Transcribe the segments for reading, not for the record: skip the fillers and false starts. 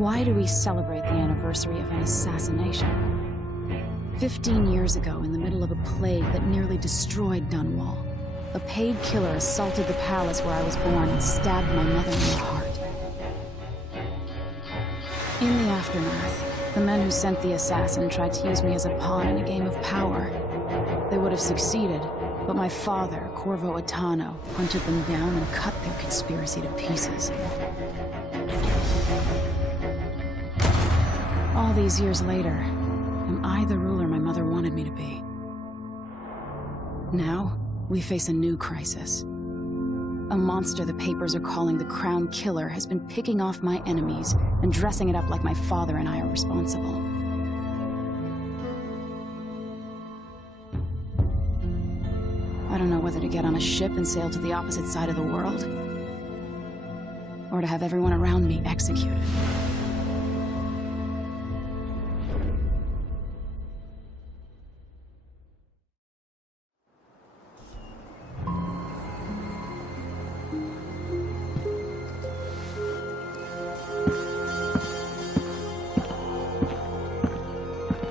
Why do we celebrate the anniversary of an assassination? 15 years ago, in the middle of a plague that nearly destroyed Dunwall, a paid killer assaulted the palace where I was born and stabbed my mother in the heart. In the aftermath, the men who sent the assassin tried to use me as a pawn in a game of power. They would have succeeded, but my father, Corvo Attano, hunted them down and cut their conspiracy to pieces. All these years later, am I the ruler my mother wanted me to be? Now, we face a new crisis. A monster the papers are calling the Crown Killer has been picking off my enemies and dressing it up like my father and I are responsible. I don't know whether to get on a ship and sail to the opposite side of the world, or to have everyone around me executed.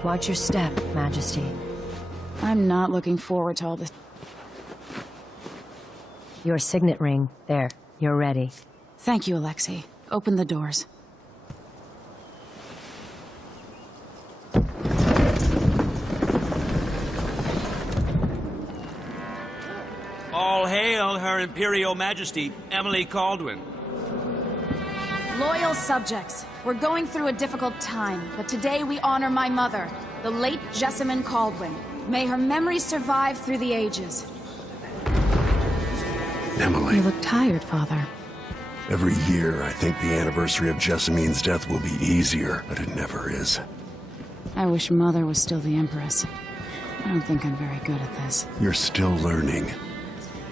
Watch your step, Majesty. I'm not looking forward to all this. Your signet ring. There. You're ready. Thank you, Alexei. Open the doors. All hail Her Imperial Majesty, Emily Caldwin. Loyal subjects, we're going through a difficult time, but today we honor my mother, the late Jessamine Caldwin. May her memory survive through the ages. Emily. You look tired, Father. Every year, I think the anniversary of Jessamine's death will be easier, but it never is. I wish Mother was still the Empress. I don't think I'm very good at this. You're still learning.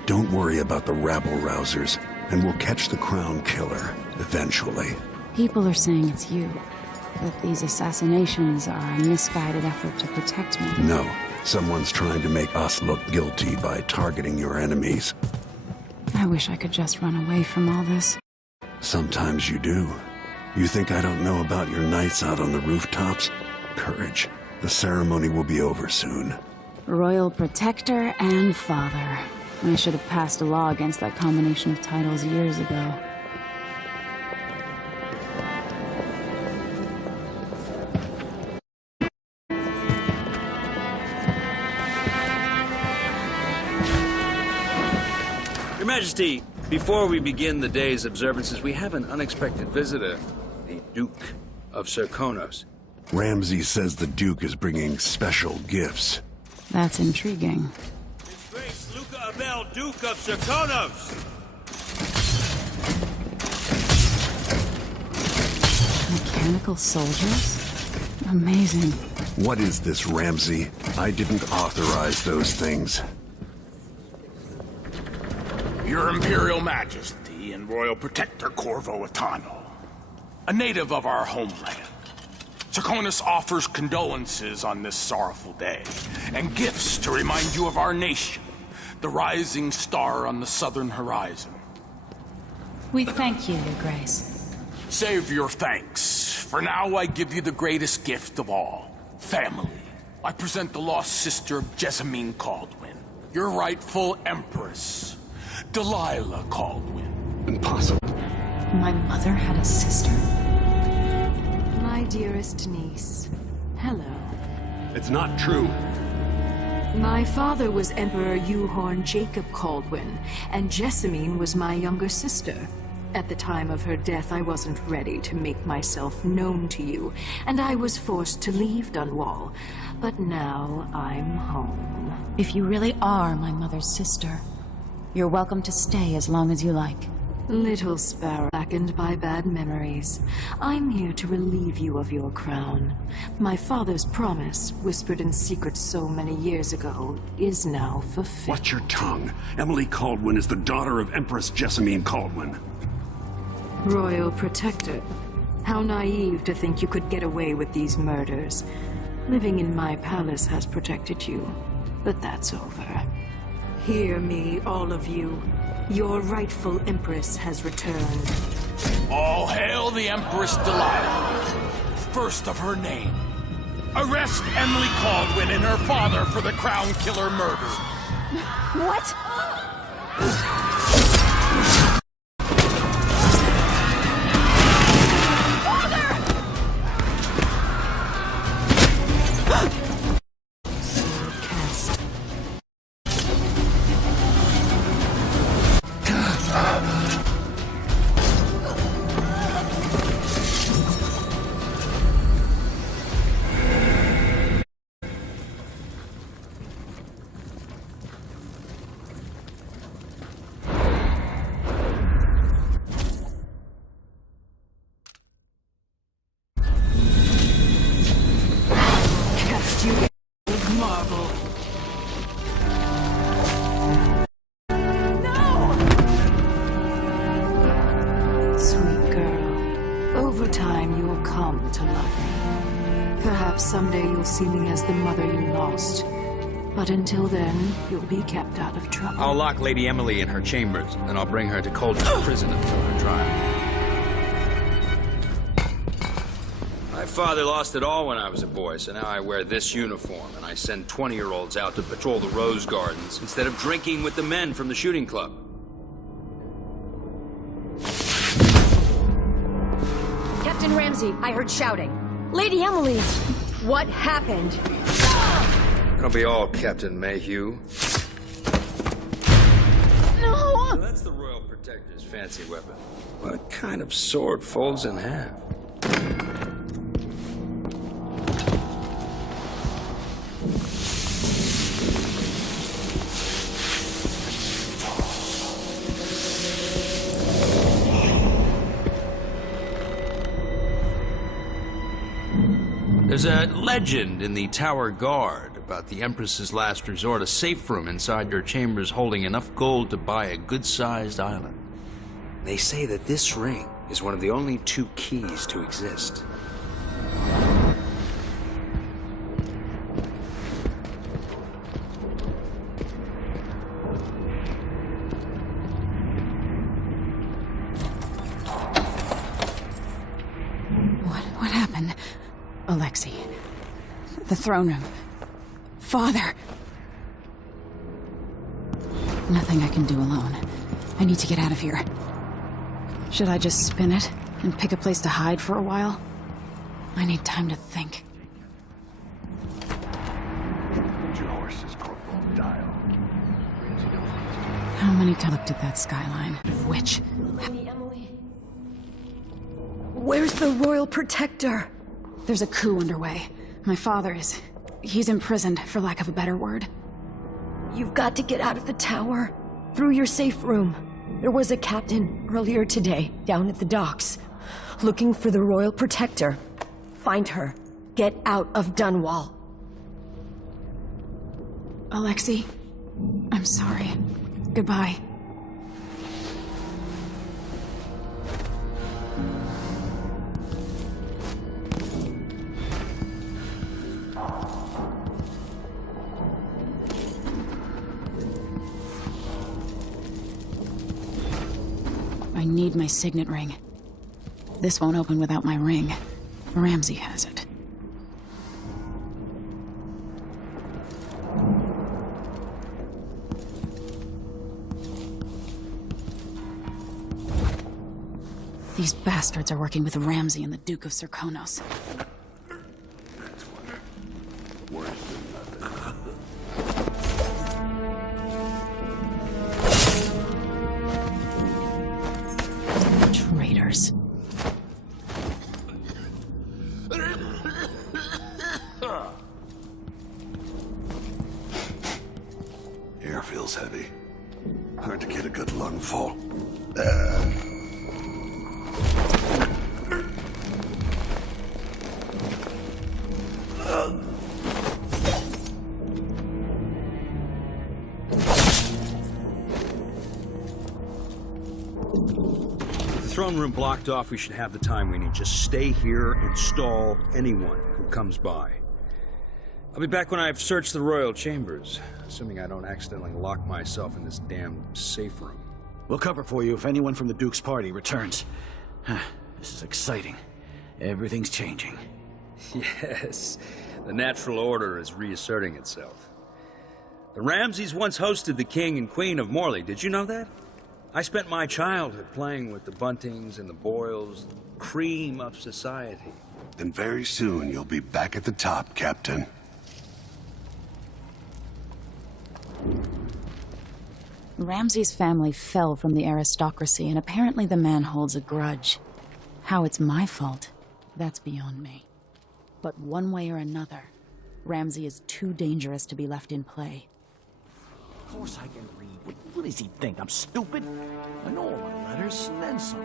Don't worry about the rabble-rousers, and we'll catch the Crown Killer, eventually. People are saying it's you, that these assassinations are a misguided effort to protect me. No, someone's trying to make us look guilty by targeting your enemies. I wish I could just run away from all this. Sometimes you do. You think I don't know about your nights out on the rooftops? Courage. The ceremony will be over soon. Royal Protector and Father. I should have passed a law against that combination of titles years ago. Your Majesty, before we begin the day's observances, we have an unexpected visitor, the Duke of Serkonos. Ramsay says the Duke is bringing special gifts. That's intriguing. His Grace Luca Abel, Duke of Serkonos! Mechanical soldiers? Amazing. What is this, Ramsay? I didn't authorize those things. Your Imperial Majesty and Royal Protector Corvo Attano, a native of our homeland. Serkonos offers condolences on this sorrowful day, and gifts to remind you of our nation, the rising star on the southern horizon. We thank you, Your Grace. Save your thanks. For now, I give you the greatest gift of all, family. I present the lost sister of Jessamine Caldwin, your rightful Empress, Delilah Caldwin. Impossible. My mother had a sister? My dearest niece, hello. It's not true. My father was Emperor Euhorn Jacob Caldwin, and Jessamine was my younger sister. At the time of her death, I wasn't ready to make myself known to you, and I was forced to leave Dunwall. But now I'm home. If you really are my mother's sister, you're welcome to stay as long as you like. Little sparrow, blackened by bad memories. I'm here to relieve you of your crown. My father's promise, whispered in secret so many years ago, is now fulfilled. Watch your tongue. Emily Caldwin is the daughter of Empress Jessamine Caldwin. Royal Protector. How naive to think you could get away with these murders. Living in my palace has protected you, but that's over. Hear me, all of you. Your rightful Empress has returned. All hail the Empress Delilah, first of her name. Arrest Emily Caldwin and her father for the Crown Killer murder. What? Someday you'll see me as the mother you lost. But until then, you'll be kept out of trouble. I'll lock Lady Emily in her chambers, and I'll bring her to Coldstream Prison until her trial. My father lost it all when I was a boy, so now I wear this uniform, and I send 20-year-olds out to patrol the Rose Gardens instead of drinking with the men from the shooting club. Captain Ramsey, I heard shouting. Lady Emily, what happened? It'll be all Captain Mayhew. No! So that's the Royal Protector's fancy weapon. What kind of sword folds in half? There's a legend in the Tower Guard about the Empress's last resort, a safe room inside your chambers holding enough gold to buy a good-sized island. They say that this ring is one of the only 2 keys to exist. What happened? Alexei. The throne room. Father. Nothing I can do alone. I need to get out of here. Should I just spin it and pick a place to hide for a while? I need time to think. Your horse's corporal dial. How many times I looked at that skyline? Which? Lady Emily. Where's the Royal Protector? There's a coup underway. My father is... he's imprisoned, for lack of a better word. You've got to get out of the tower. Through your safe room. There was a captain earlier today, down at the docks, looking for the Royal Protector. Find her. Get out of Dunwall. Alexei, I'm sorry. Goodbye. I need my signet ring. This won't open without my ring. Ramsey has it. These bastards are working with Ramsey and the Duke of Serkonos. Traitors. Air feels heavy. Hard to get a good lungful. With the throne room blocked off, we should have the time we need. Just stay here and stall anyone who comes by. I'll be back when I've searched the royal chambers, assuming I don't accidentally lock myself in this damn safe room. We'll cover for you if anyone from the Duke's party returns. This is exciting. Everything's changing. Yes, the natural order is reasserting itself. The Ramseys once hosted the king and queen of Morley. Did you know that? I spent my childhood playing with the Buntings and the Boyles, cream of society. Then very soon you'll be back at the top, Captain. Ramsay's family fell from the aristocracy, and apparently the man holds a grudge. How it's my fault, that's beyond me. But one way or another, Ramsay is too dangerous to be left in play. Of course I can read. What does he think? I'm stupid? I know all my letters, and then some.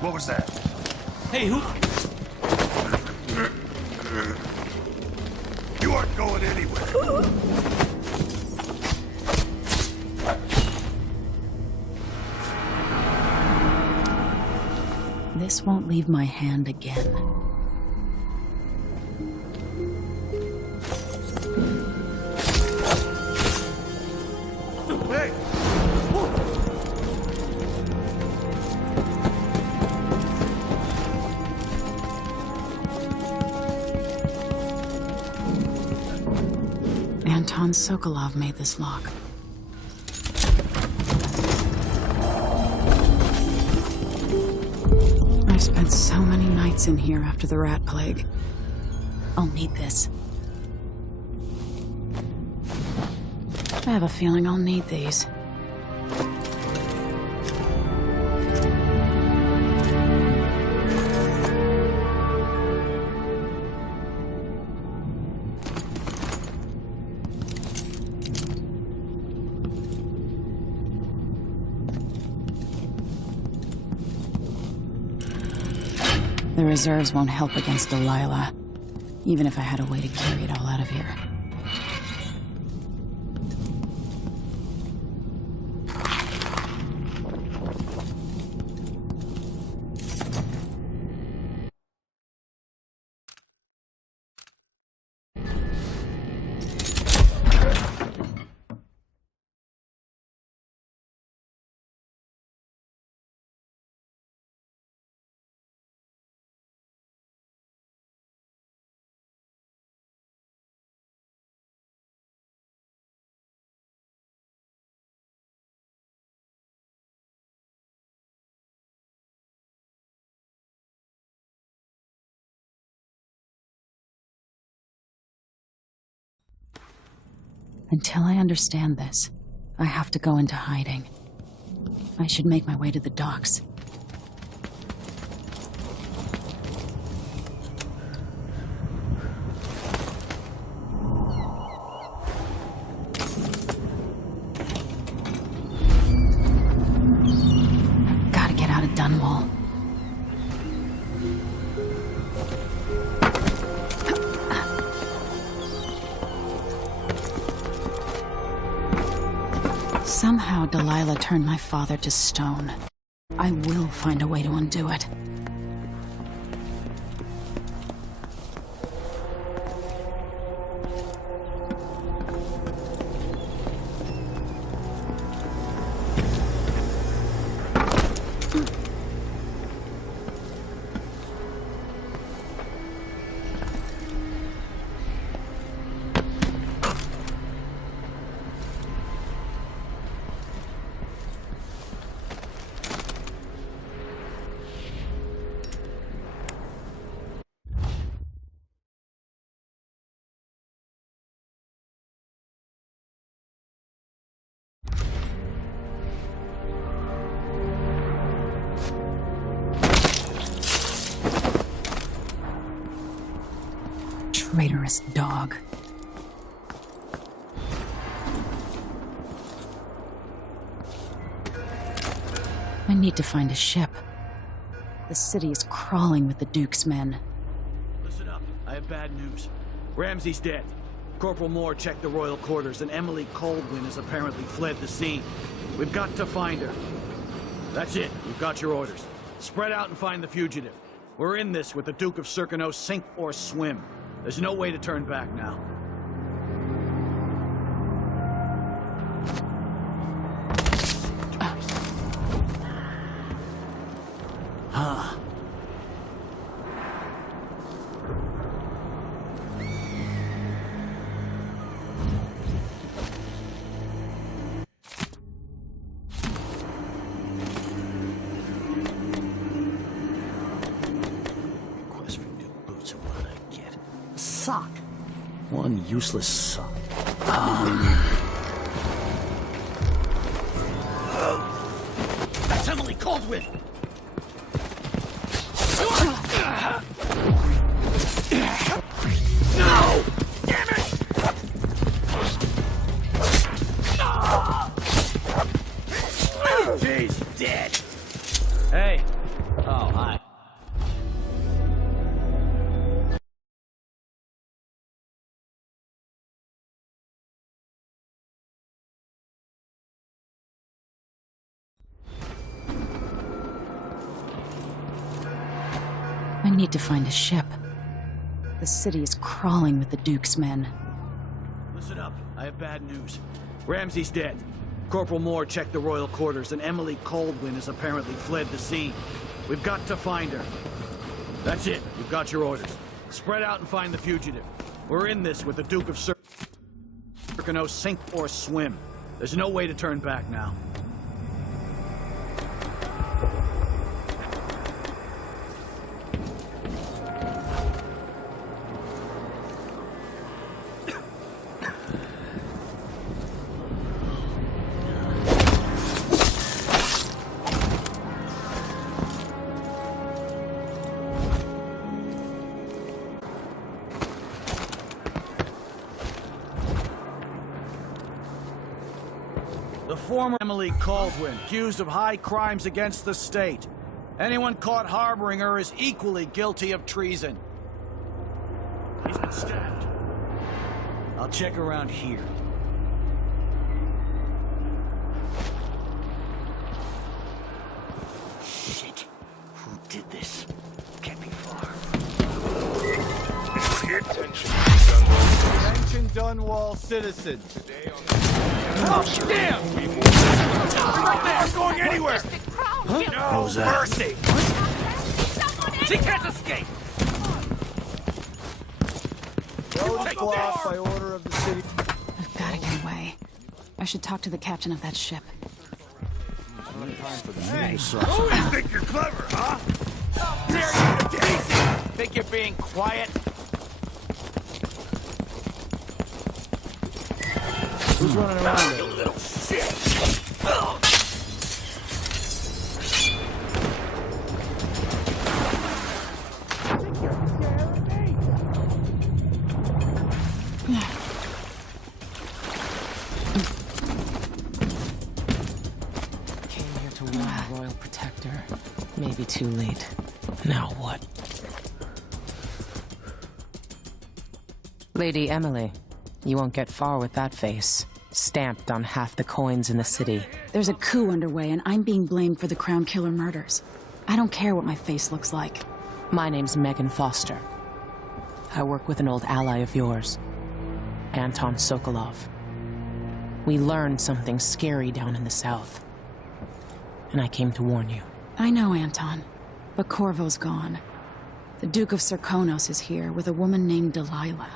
What was that? Hey, who? You aren't going anywhere. This won't leave my hand again. Hey! Anton Sokolov made this lock. I spent so many nights in here after the rat plague. I'll need this. I have a feeling I'll need these. The reserves won't help against Delilah, even if I had a way to carry it all out of here. Until I understand this, I have to go into hiding. I should make my way to the docks. Gotta get out of Dunwall. Somehow Delilah turned my father to stone. I will find a way to undo it. Traitorous dog. I need to find a ship. The city is crawling with the Duke's men. Listen up. I have bad news. Ramsey's dead. Corporal Moore checked the royal quarters, and Emily Coldwin has apparently fled the scene. We've got to find her. That's it. You've got your orders. Spread out and find the fugitive. We're in this with the Duke of Circano, sink or swim. There's no way to turn back now. Huh. Quest for new boots, and what did I get? A sock. One useless sock. That's Emily Caldwell! No! Damn it! She's dead. Hey. Oh, hi. I need to find a ship. The city is crawling with the Duke's men. Listen up. I have bad news. Ramsey's dead. Corporal Moore checked the royal quarters, and Emily Caldwell has apparently fled the scene. We've got to find her. That's it. You've got your orders. Spread out and find the fugitive. We're in this with the Duke of Sercano, sink or swim. There's no way to turn back now. The former Emily Caldwell, accused of high crimes against the state. Anyone caught harboring her is equally guilty of treason. He's been stabbed. I'll check around here. Shit. Who did this? Can't be far. Attention Dunwall citizens. Oh, damn! You're not going anywhere! What was that? Mercy! She can't escape! Road is blocked by order of the city. I've got to get away. I should talk to the captain of that ship. Hey, who do you think you're clever, huh? Dare you to Daisy! Think you're being quiet? Who's running around You there? little shit! Came here to warn the Royal Protector. Maybe too late. Now what? Lady Emily, you won't get far with that face. Stamped on half the coins in the city. There's a coup underway, and I'm being blamed for the Crown Killer murders. I don't care what my face looks like. My name's Megan Foster. I work with an old ally of yours, Anton Sokolov. We learned something scary down in the south, and I came to warn you. I know, Anton, but Corvo's gone. The Duke of Sercano is here with a woman named Delilah.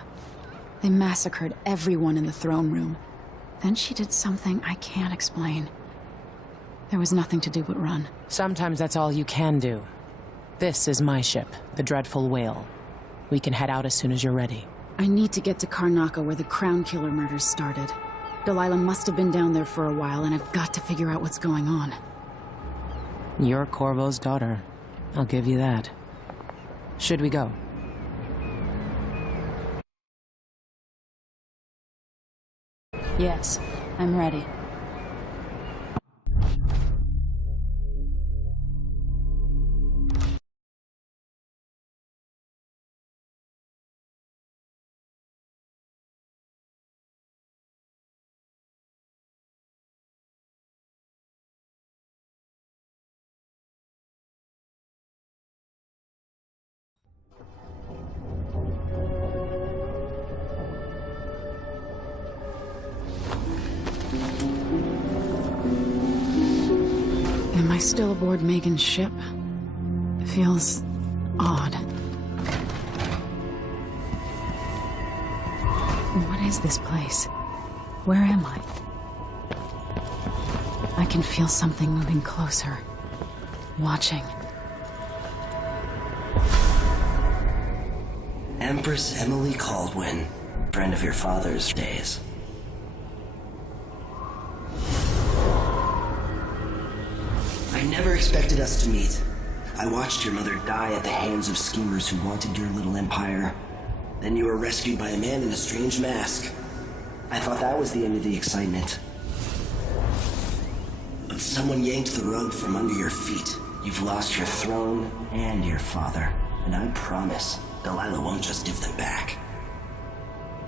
They massacred everyone in the throne room. Then she did something I can't explain. There was nothing to do but run. Sometimes that's all you can do. This is my ship, the Dreadful Whale. We can head out as soon as you're ready. I need to get to Karnaca where the Crown Killer murders started. Delilah must have been down there for a while, and I've got to figure out what's going on. You're Corvo's daughter. I'll give you that. Should we go? Yes, I'm ready. Am I still aboard Megan's ship? It feels odd. What is this place? Where am I? I can feel something moving closer. Watching. Empress Emily Caldwin, friend of your father's days. I never expected us to meet. I watched your mother die at the hands of schemers who wanted your little empire. Then you were rescued by a man in a strange mask. I thought that was the end of the excitement. But someone yanked the rug from under your feet. You've lost your throne and your father. And I promise, Delilah won't just give them back.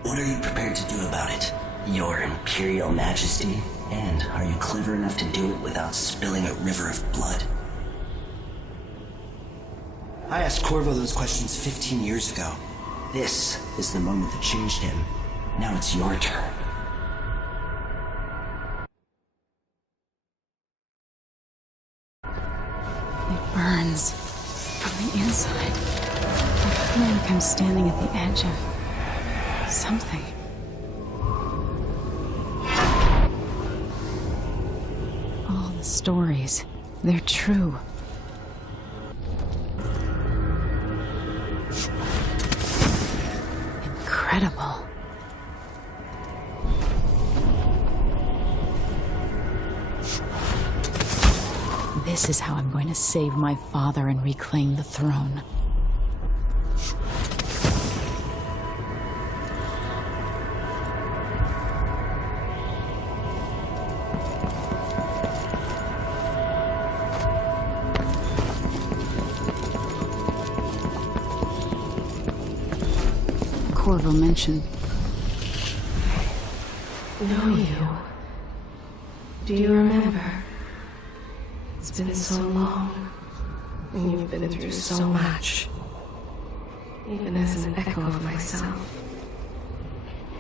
What are you prepared to do about it, Your Imperial Majesty? And are you clever enough to do it without spilling a river of blood? I asked Corvo those questions 15 years ago. This is the moment that changed him. Now it's your turn. It burns from the inside. I feel like I'm standing at the edge of something. All the stories, they're true. Incredible. This is how I'm going to save my father and reclaim the throne. Corvo mentioned. Know you. Do you remember? It's been so long, and you've been through so much. Even as an echo of myself,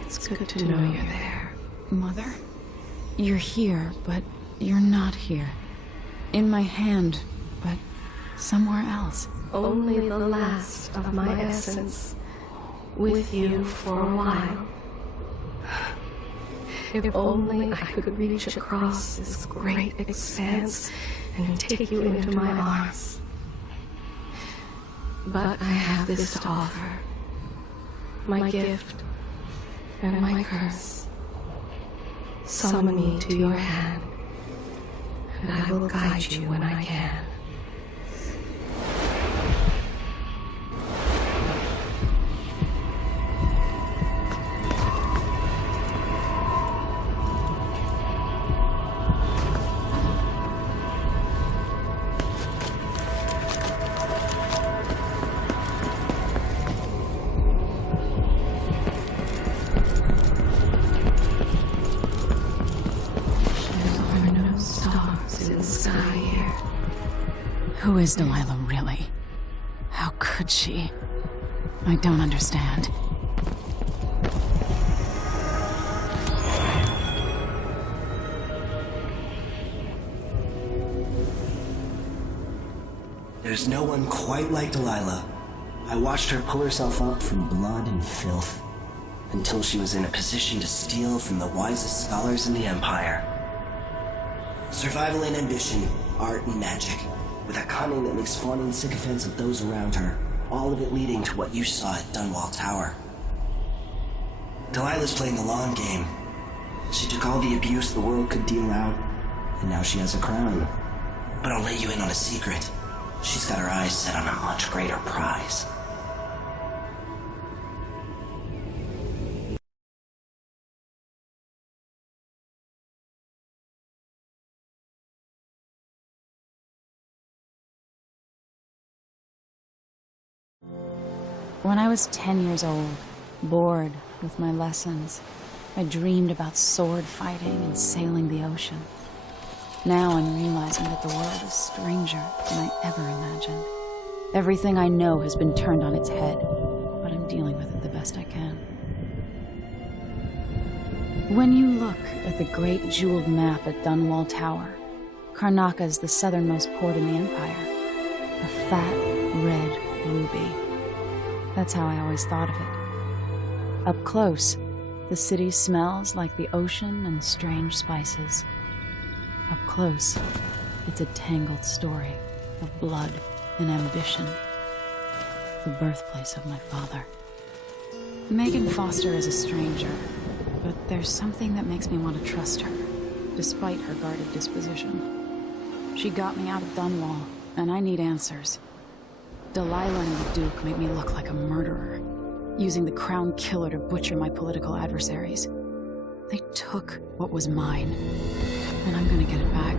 it's good to know you're there. Mother? You're here, but you're not here. In my hand, but somewhere else. Only the last of my essence, with you for a while. If only I could reach across this great expanse and take you into my arms. But I have this to offer. My gift and my curse. Summon me to your hand, and I will guide you when I can. Who is Delilah really? How could she? I don't understand. There's no one quite like Delilah. I watched her pull herself up from blood and filth, until she was in a position to steal from the wisest scholars in the Empire. Survival and ambition, art and magic, with a cunning that makes fawning sycophants of those around her, all of it leading to what you saw at Dunwall Tower. Delilah's playing the long game. She took all the abuse the world could deal out, and now she has a crown. But I'll let you in on a secret. She's got her eyes set on a much greater prize. When I was 10 years old, bored with my lessons, I dreamed about sword fighting and sailing the ocean. Now I'm realizing that the world is stranger than I ever imagined. Everything I know has been turned on its head, but I'm dealing with it the best I can. When you look at the great jeweled map at Dunwall Tower, Karnaca is the southernmost port in the Empire. A fat, red ruby. That's how I always thought of it. Up close, the city smells like the ocean and strange spices. Up close, it's a tangled story of blood and ambition. The birthplace of my father. Megan Foster is a stranger, but there's something that makes me want to trust her, despite her guarded disposition. She got me out of Dunwall, and I need answers. Delilah and the Duke made me look like a murderer, using the Crown Killer to butcher my political adversaries. They took what was mine, and I'm gonna get it back.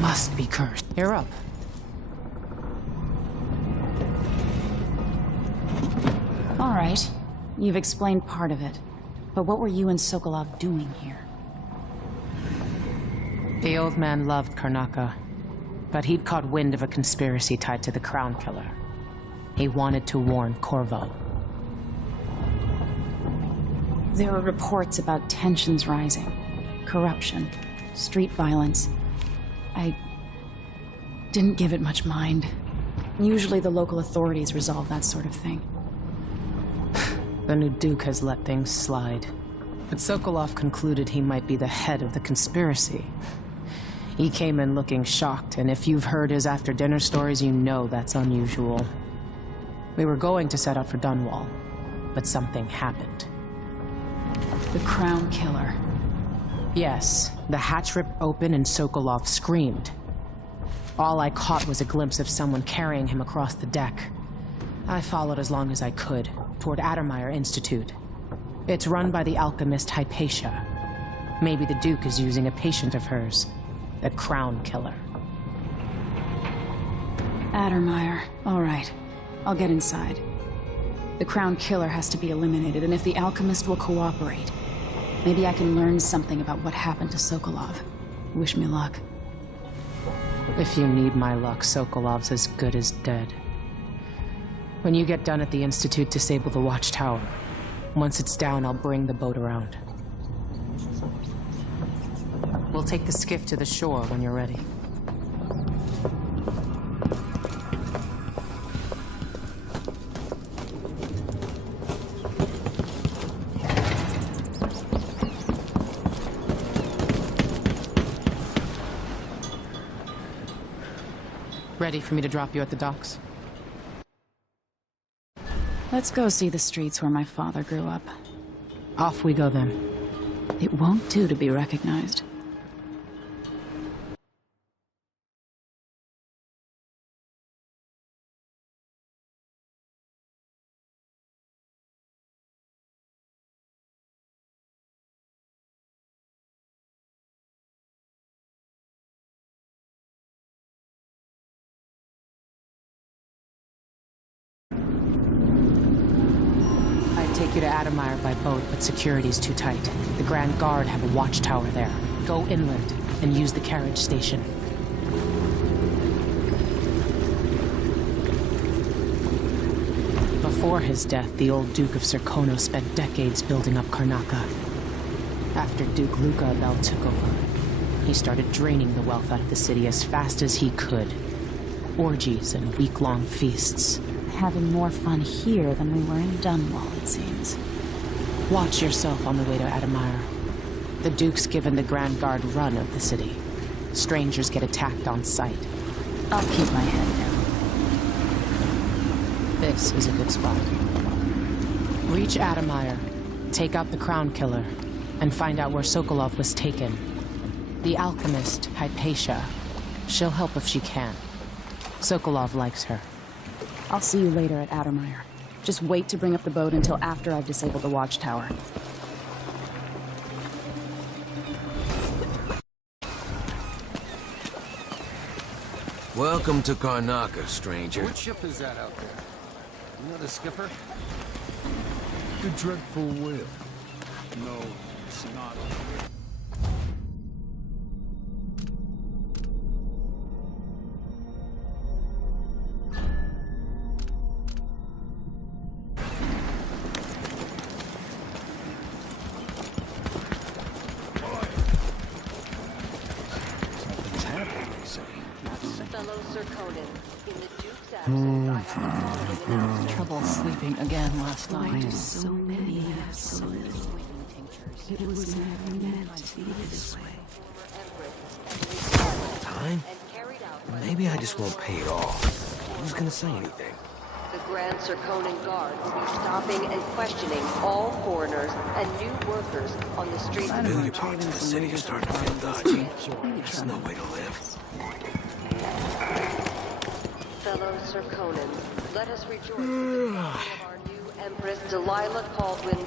Must be cursed. You're up. All right. You've explained part of it. But what were you and Sokolov doing here? The old man loved Karnaca, but he'd caught wind of a conspiracy tied to the Crown Killer. He wanted to warn Corvo. There were reports about tensions rising, corruption, street violence. I didn't give it much mind. Usually the local authorities resolve that sort of thing. The new Duke has let things slide. But Sokolov concluded he might be the head of the conspiracy. He came in looking shocked, and if you've heard his after-dinner stories, you know that's unusual. We were going to set out for Dunwall, but something happened. The Crown Killer. Yes, the hatch ripped open and Sokolov screamed. All I caught was a glimpse of someone carrying him across the deck. I followed as long as I could, toward Addermeyer Institute. It's run by the alchemist Hypatia. Maybe the Duke is using a patient of hers, the Crown Killer. Addermeyer. All right. I'll get inside. The Crown Killer has to be eliminated, and if the alchemist will cooperate, maybe I can learn something about what happened to Sokolov. Wish me luck. If you need my luck, Sokolov's as good as dead. When you get done at the Institute, disable the watchtower. Once it's down, I'll bring the boat around. We'll take the skiff to the shore when you're ready. Ready for me to drop you at the docks? Let's go see the streets where my father grew up. Off we go then. It won't do to be recognized. Take you to Addermeyer by boat, but security's too tight. The Grand Guard have a watchtower there. Go inland and use the carriage station. Before his death, the old Duke of Serkonos spent decades building up Karnaca. After Duke Luca Abel took over, he started draining the wealth out of the city as fast as he could. Orgies and week-long feasts. Having more fun here than we were in Dunwall, it seems. Watch yourself on the way to Admire. The Duke's given the Grand Guard run of the city. Strangers get attacked on sight. I'll keep my head down. This is a good spot. Reach Admire, take out the Crown Killer, and find out where Sokolov was taken. The alchemist, Hypatia. She'll help if she can. Sokolov likes her. I'll see you later at Addermire. Just wait to bring up the boat until after I've disabled the watchtower. Welcome to Karnaca, stranger. What ship is that out there? You know the skipper? The dreadful whale. No, it's not. Something's happening, they say. Fellow Sir Conan, in the Duke's absence, Trouble sleeping again last night. So many absolute. It was never meant to be this way. Time? Maybe I just won't pay it all. Who's gonna say anything? the Grand Sir Conan Guard will be stopping and questioning all foreigners and new workers on the streets. Familiar parts of the city are starting to feel dodgy. There's no way to live. Fellow Sir Conan, let us rejoice in the coming of our new Empress Delilah Caldwin I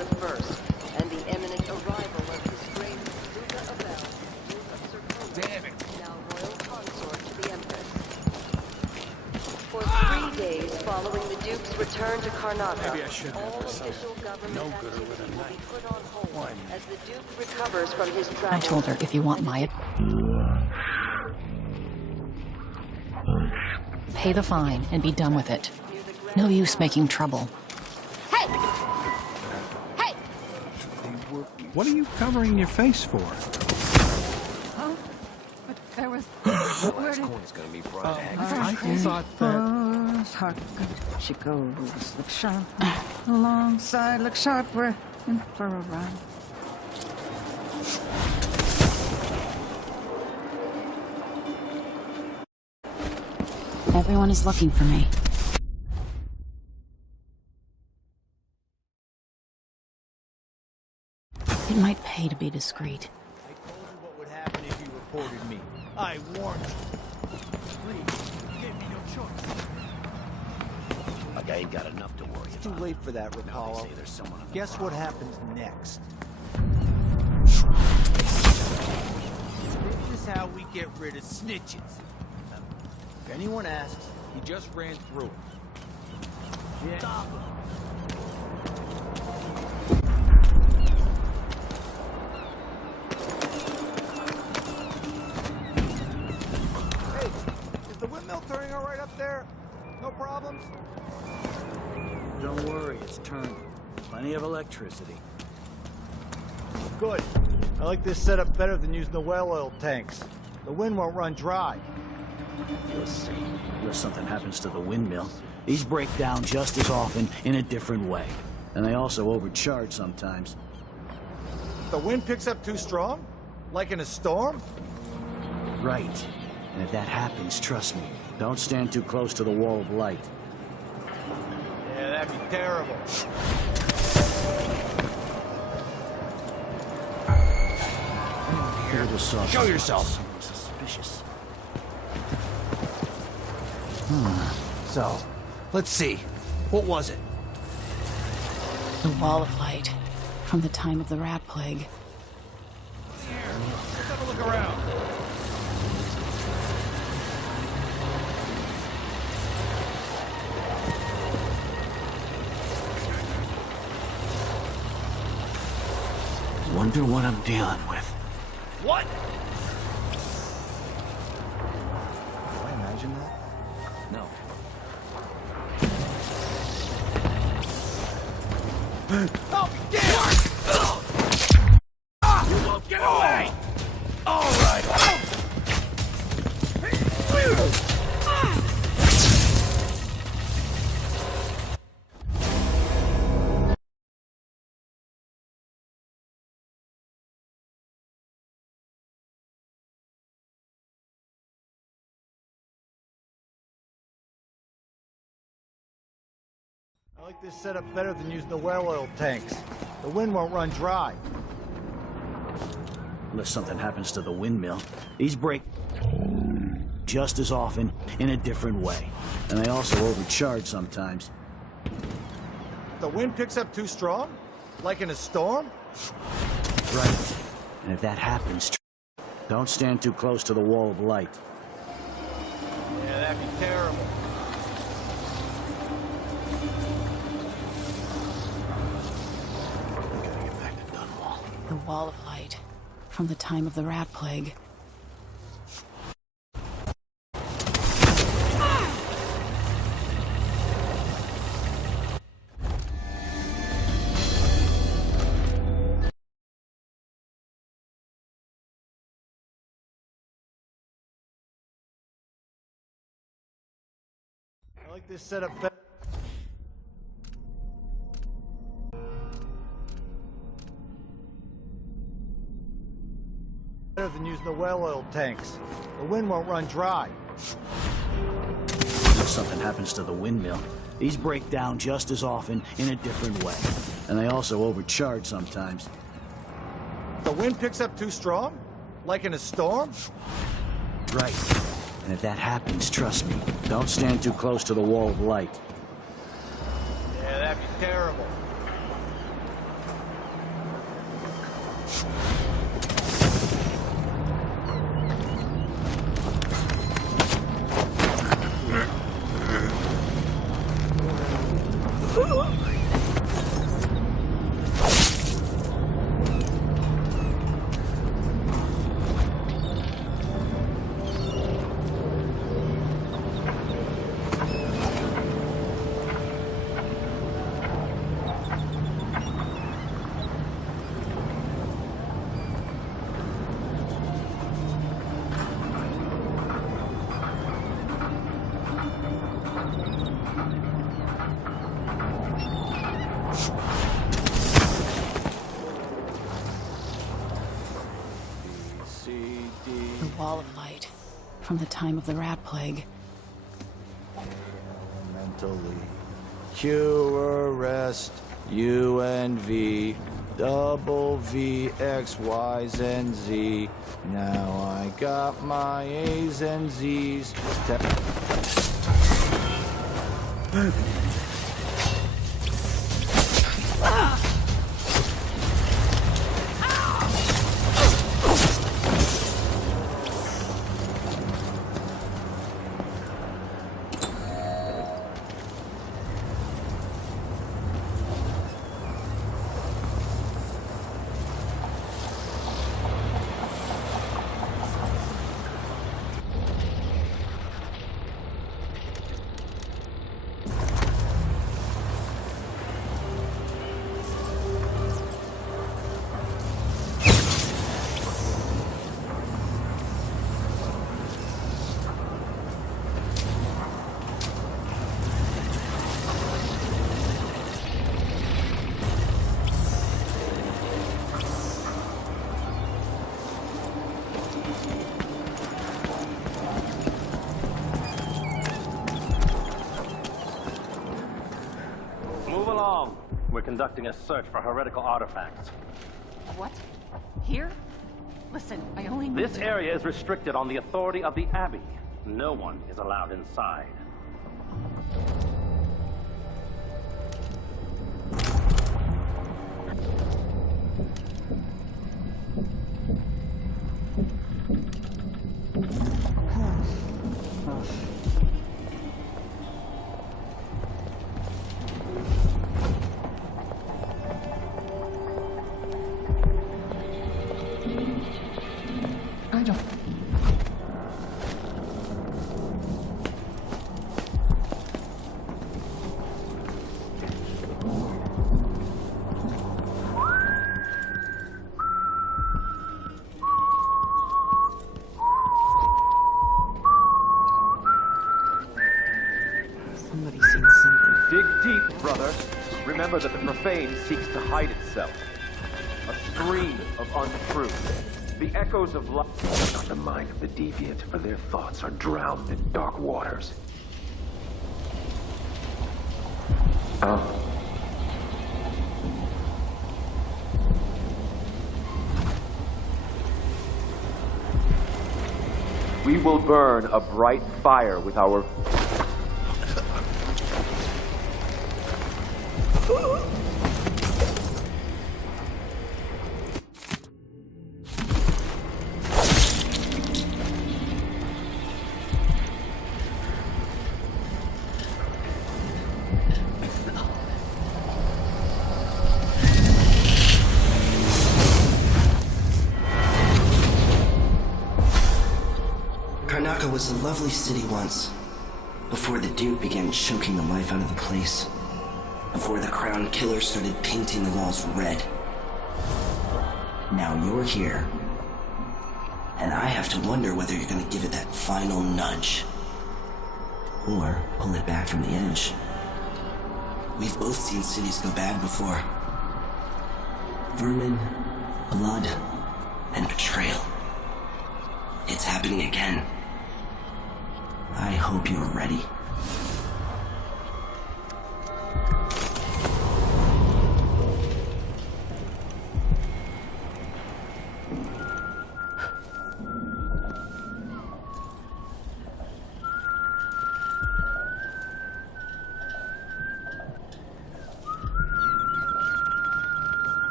and the imminent arrival of His Grace Luca Abel, Duke of Sir Conan, now royal consort to the Empress. For 3 days following the Duke's return to Karnaca, all official government activities will be put on hold as the Duke recovers from his travel. I told her, if you want my... Pay the fine and be done with it. No use making trouble. Hey! Hey! What are you covering your face for? Huh? But there was... Last corner's gonna be brought back. I thought that... She goes, look sharp, alongside, look sharp, we're in for a ride. Everyone is looking for me. It might pay to be discreet. I told you what would happen if you reported me. I warned you. Please, you gave me no choice. Like I ain't got enough to worry about. Too late for that, Rapallo. Guess what happens next? This is how we get rid of snitches. If anyone asks, he just ran through it. Yeah. Stop him. Hey, is the windmill turning all right up there? No problems? Don't worry, it's turning. Plenty of electricity. Good. I like this setup better than using the well oil tanks. The wind won't run dry. You'll see. Unless something happens to the windmill. These break down just as often in a different way. And they also overcharge sometimes. The wind picks up too strong? Like in a storm? Right. And if that happens, trust me, don't stand too close to the wall of light. Yeah, that'd be terrible. Hear the song. Show yourself. Something suspicious. So, let's see. What was it? The wall of light. From the time of the rat plague. Let's have a look around. Wonder what I'm dealing with. What? Do I imagine that? No. Oh, damn! You won't get away! All right. I like this setup better than using the well oil tanks. The wind won't run dry. Unless something happens to the windmill. These break just as often in a different way. And they also overcharge sometimes. The wind picks up too strong? Like in a storm? Right. And if that happens, don't stand too close to the wall of light. Yeah, that'd be terrible. The Wall of Light, from the time of the rat plague. I like this setup better. Better than using the well oil tanks. The wind won't run dry. If something happens to the windmill, these break down just as often in a different way. And they also overcharge sometimes. The wind picks up too strong? Like in a storm? Right. And if that happens, trust me, don't stand too close to the wall of light. Yeah, that'd be terrible. The Wall of Light, from the time of the rat plague. Mentally. Q arrest U and V double V X Y's and Z. Now I got my A's and Z's. We're conducting a search for heretical artifacts. What? Here? Listen, I only need This area is restricted on the authority of the Abbey. No one is allowed inside. I don't... Somebody's seen something. Dig deep, brother. Remember that the profane seeks to hide itself. A stream of untruth. The echoes of life. Not the mind of the deviant, for their thoughts are drowned in dark waters. We will burn a bright fire with our... Karnaca was a lovely city once, before the Duke began choking the life out of the place, before the Crown Killer started painting the walls red. Now you're here, and I have to wonder whether you're gonna give it that final nudge, or pull it back from the edge. We've both seen cities go bad before. Vermin, blood, and betrayal. It's happening again. I hope you're ready.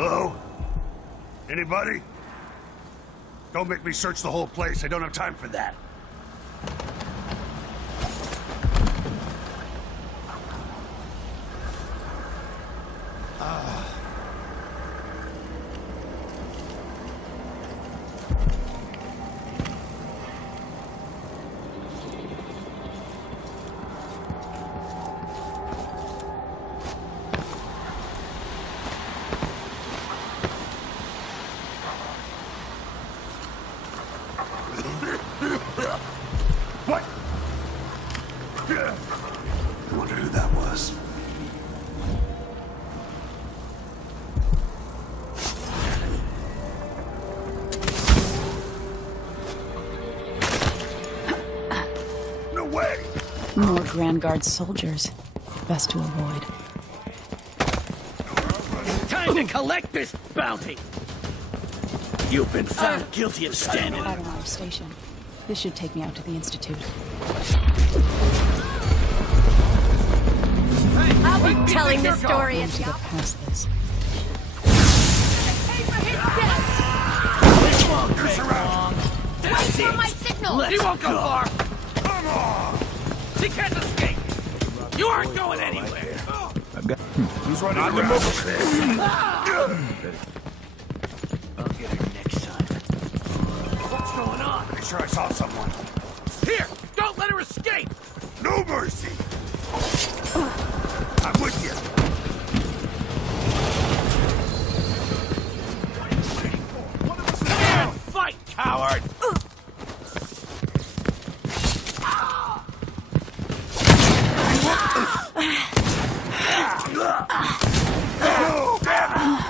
Hello? Anybody? Don't make me search the whole place. I don't have time for that. What? I wonder who that was. No way! More Grand Guard soldiers. Best to avoid. Time to collect this bounty! You've been found guilty of standing. At our station. This should take me out to the Institute. I'll be telling this story Once you get past this. This won't take long. That's it. my signal! He won't go far. Come on! She can't escape. You aren't going anywhere. Who's running around? I'll get her next time. What's going on? Pretty sure I saw someone. Here! Don't let her escape! No mercy! I'm with you. Come here and fight, coward! Oh, damn it!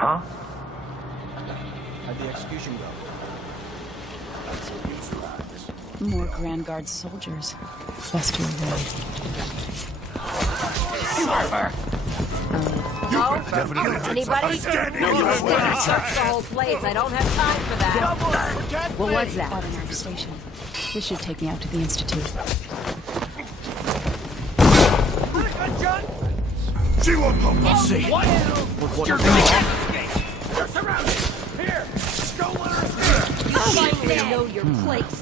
Huh? How'd the execution go? More Grand Guard soldiers. Best to avoid. Anybody? Standing No, in I the way. didn't search the whole place. I don't have time for that. What was that? At our station. This should take me out to the Institute. She won't go. Let's see. What? You're gonna escape! You're surrounded! Here! Don't let her escape! You finally know your place.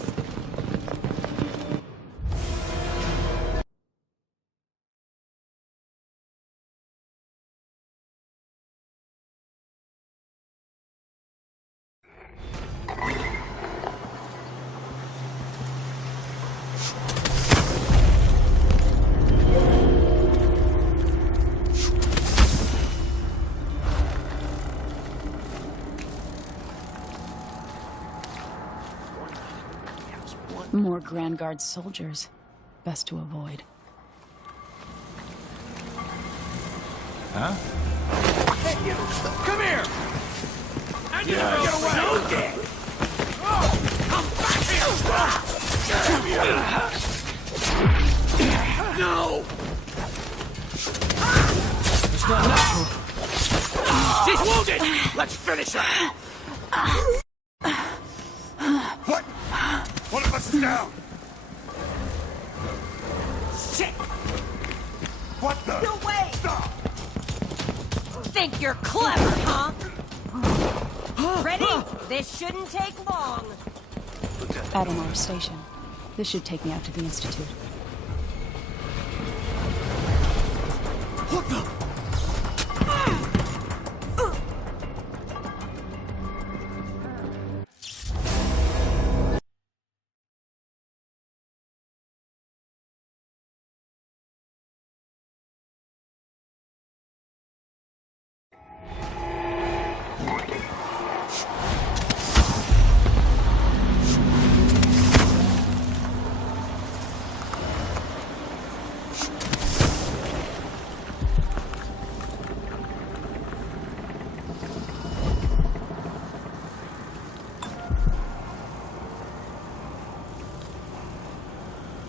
More Grand Guard soldiers. Best to avoid. Huh? Hey, you! Come here! And you get away! So dead! Come back here! No! It's not natural. She's wounded! Let's finish her! What? One of us is down. Shit! What the? No way! Stop! Think you're clever, huh? Ready? This shouldn't take long. At our station. This should take me out to the Institute. What the?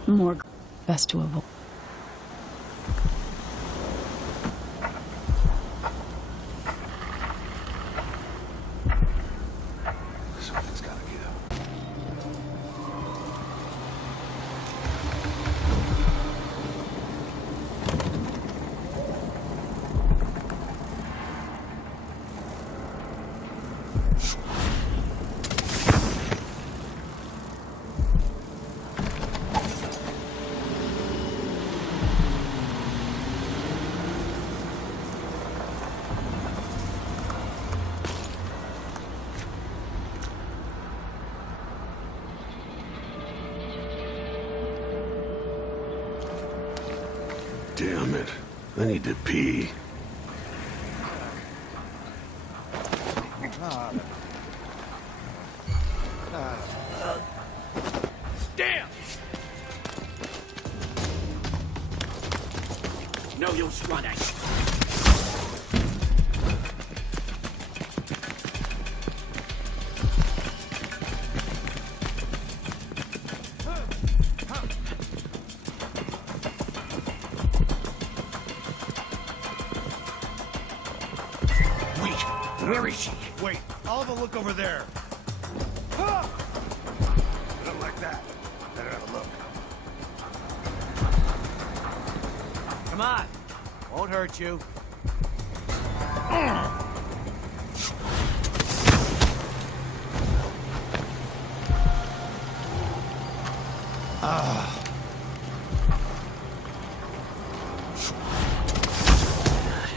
More best to avoid. Something's gotta give. Damn it. I need to pee. Damn! No use running. Where is she? Wait, I'll have a look over there. Not like that. Better have a look. Come on. Won't hurt you.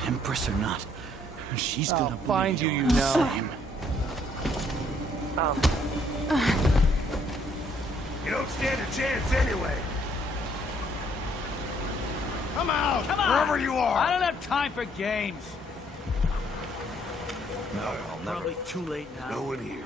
Empress or not, she's gonna find you, you know. You don't stand a chance anyway. Come out! Come on! Wherever you are! I don't have time for games. No, I'll never. Probably too late now. No one here.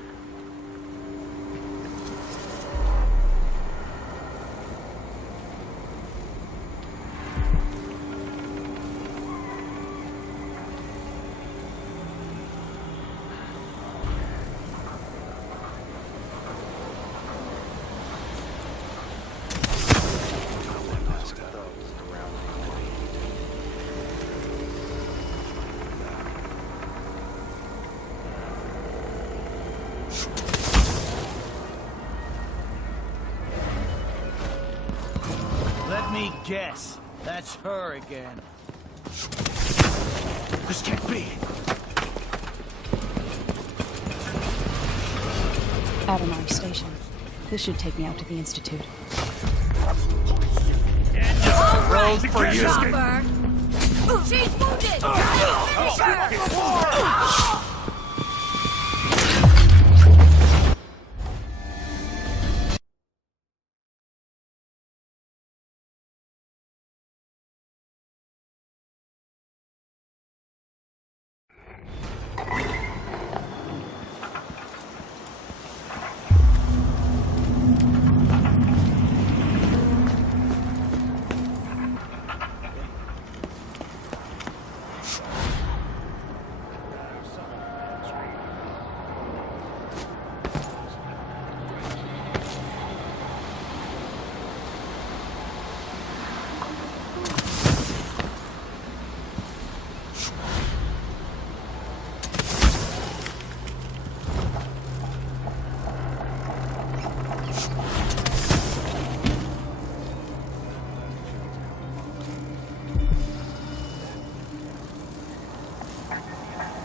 Let me guess. That's her again. This can't be. Adamari Station. This should take me out to the Institute. Road for you. Chopper! She's wounded! Finish her!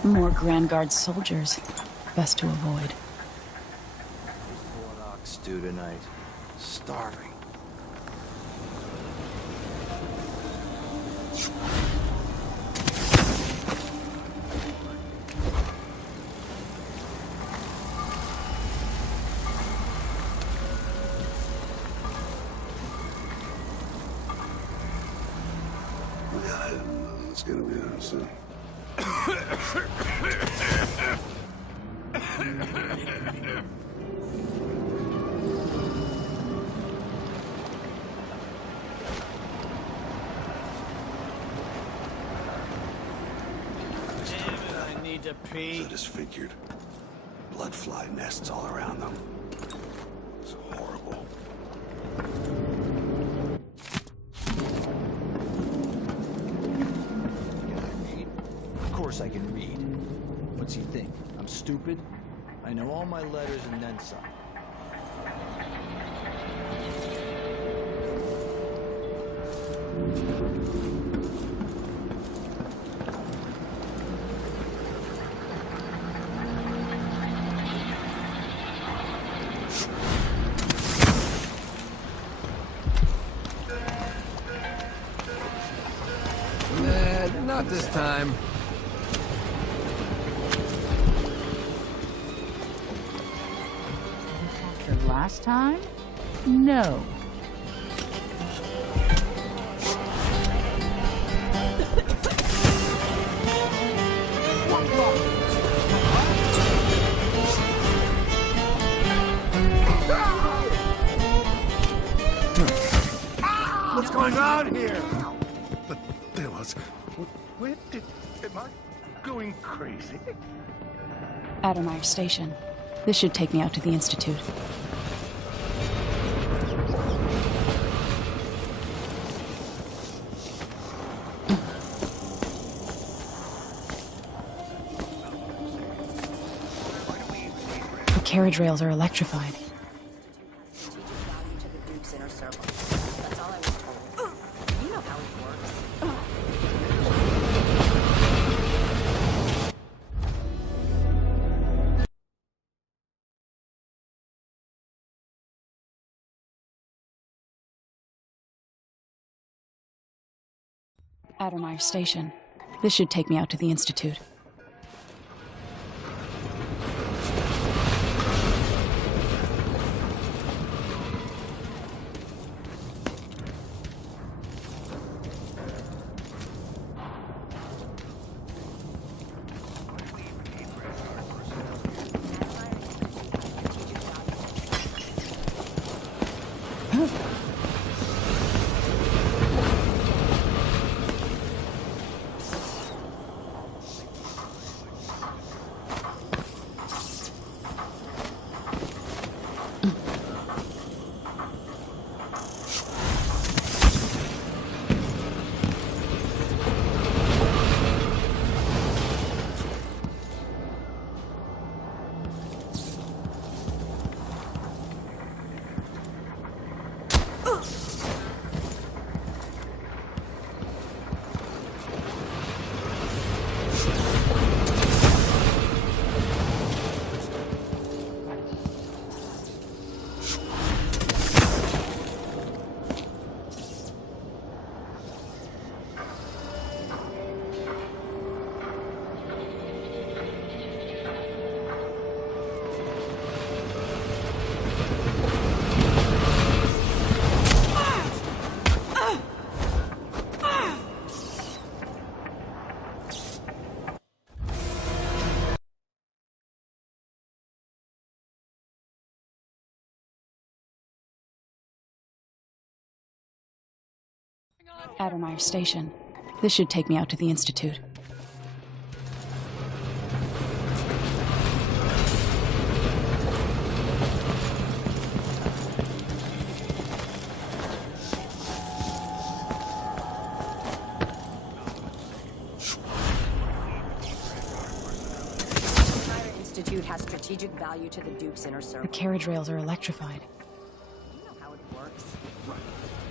More Grand Guard soldiers. Best to avoid. What ox do tonight? Starving. It's gonna be there soon. I need to pee. So disfigured. Blood fly nests all around them. It's horrible. course I can read. What's he think? I'm stupid? I know all my letters and then some. Not this time. After last time? No. What's going on here? But there was... Where did... Am I going crazy? Addermeyer Station. This should take me out to the Institute. The carriage rails are electrified. Addermeyer Station. This should take me out to the Institute. Addermeyer Station. This should take me out to the Institute. The Institute has strategic value to the Duke's inner circle. The carriage rails are electrified. You know how it works. Right.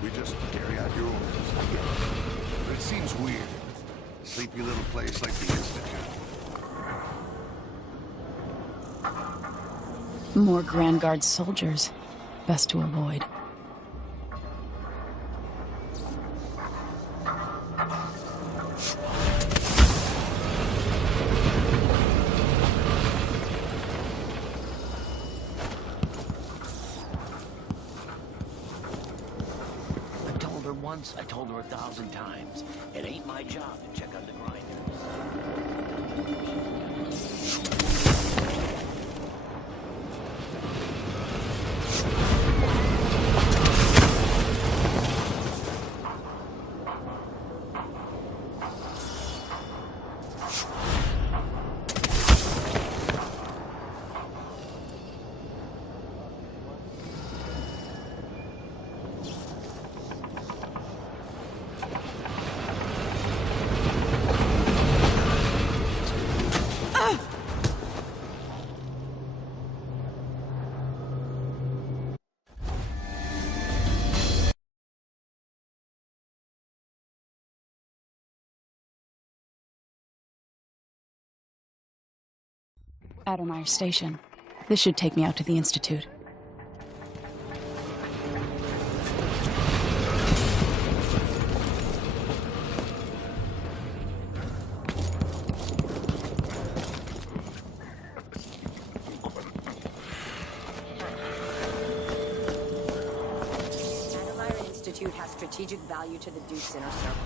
We just carry out your orders. But it seems weird. A sleepy little place like the Institute. More Grand Guard soldiers. Best to avoid. I told her 1,000 times. It ain't my job to check on the Addermeyer Station. This should take me out to the Institute. Addermeyer Institute has strategic value to the Duke's inner circle.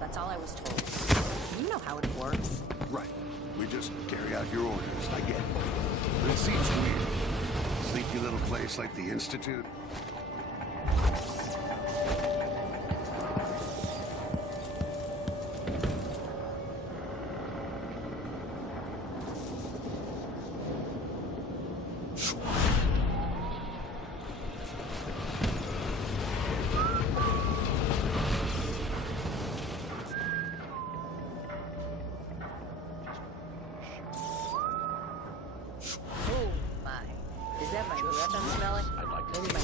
That's all I was told. You know how it works. Right. We just carry out your orders, I get it. But it seems weird. Sleepy little place like the Institute. Oh my. Is that my breath I'm smelling? I'd like to. Maybe my...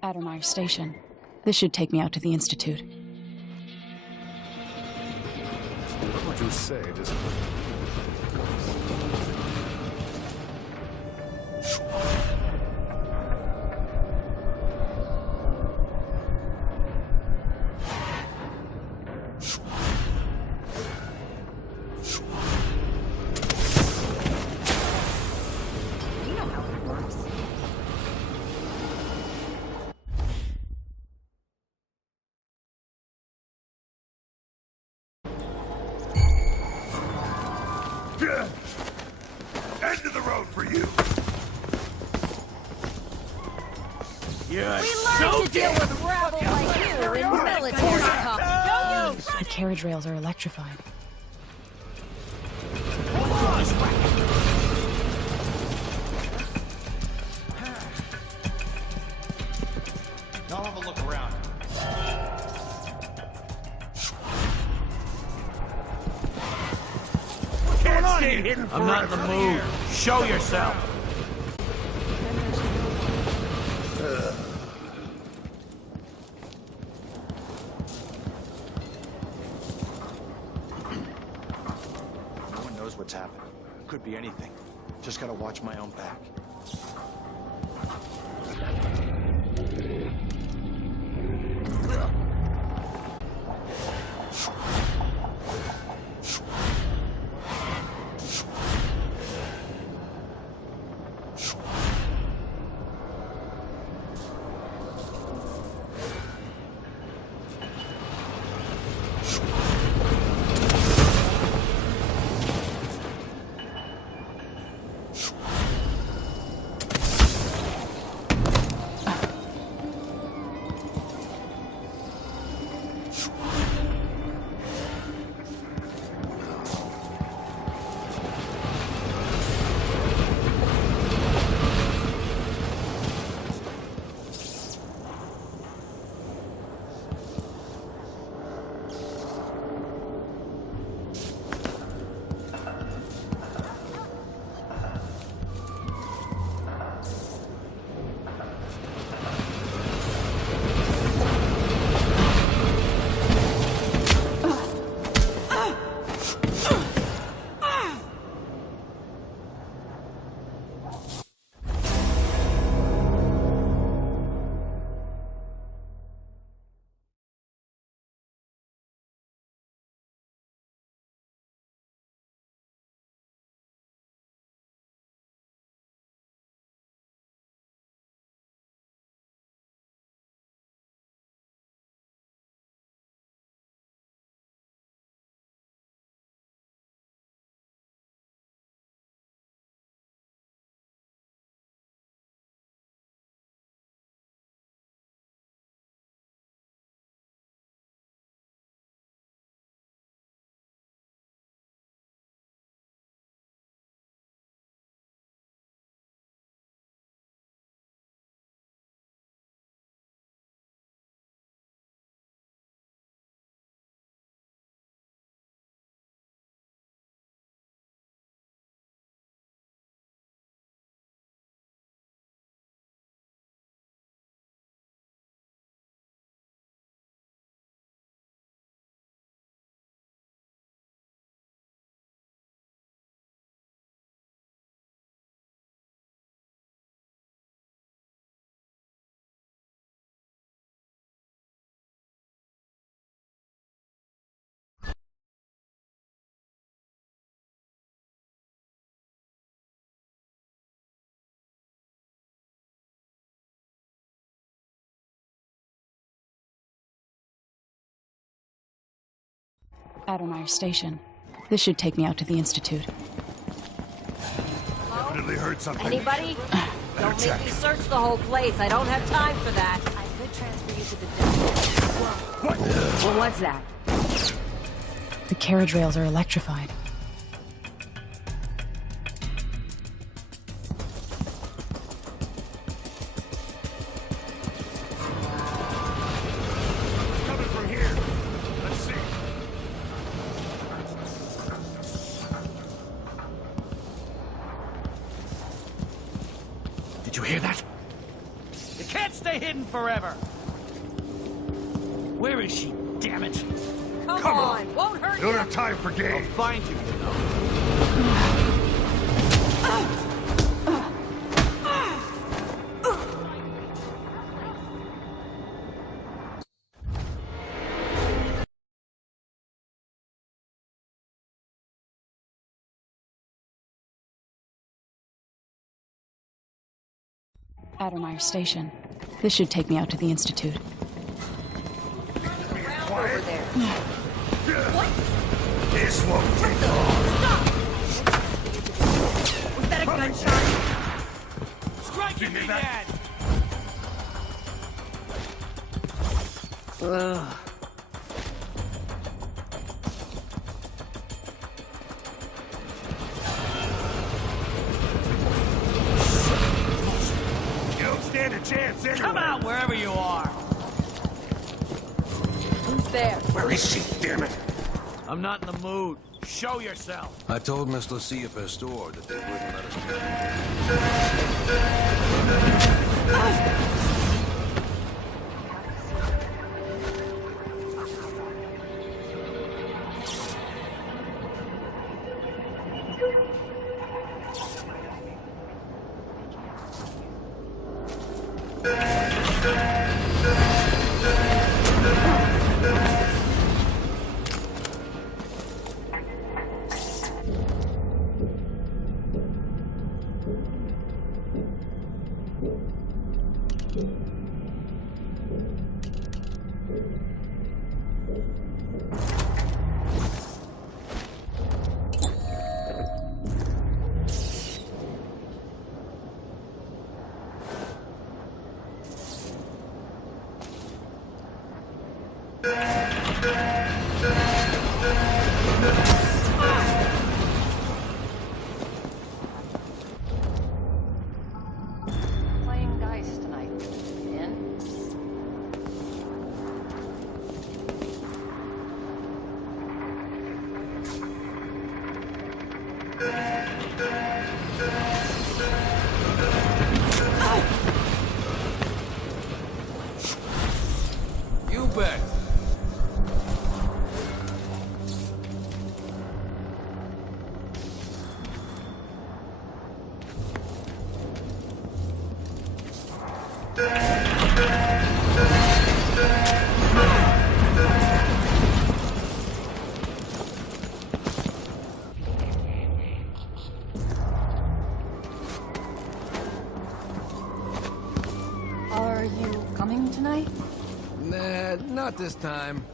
Addermeyer Station. This should take me out to the Institute. What would you say to... You know how it works. End of the road for you! You're We learned to deal with rabble like you in military college. The carriage rails are electrified. I'll have a look around. Can't stay hidden I'm not in the mood. Show yourself. No one knows what's happening. Could be anything. Just gotta watch my own back. Addermeyer Station. This should take me out to the Institute. Definitely heard something. Anybody? Don't make me search the whole place. I don't have time for that. I could transfer you to the desk. What? What was that? The carriage rails are electrified. Coming from here. Let's see. Did you hear that? You can't stay hidden forever! Where is she, damn it? Come on, won't hurt You don't you. have time for games. I'll find you, you know. Addermeyer Station. This should take me out to the Institute. Over there. This won't take long. Was that a gunshot? Strike me, Dad! Ugh. You don't stand a chance anyway. Come out wherever you are! Who's there? Where is she, damn it? I'm not in the mood. Show yourself! I told Miss Lucia Pastor that they wouldn't let us go. Playing dice tonight. In? You bet. Are you coming tonight? Nah, not this time.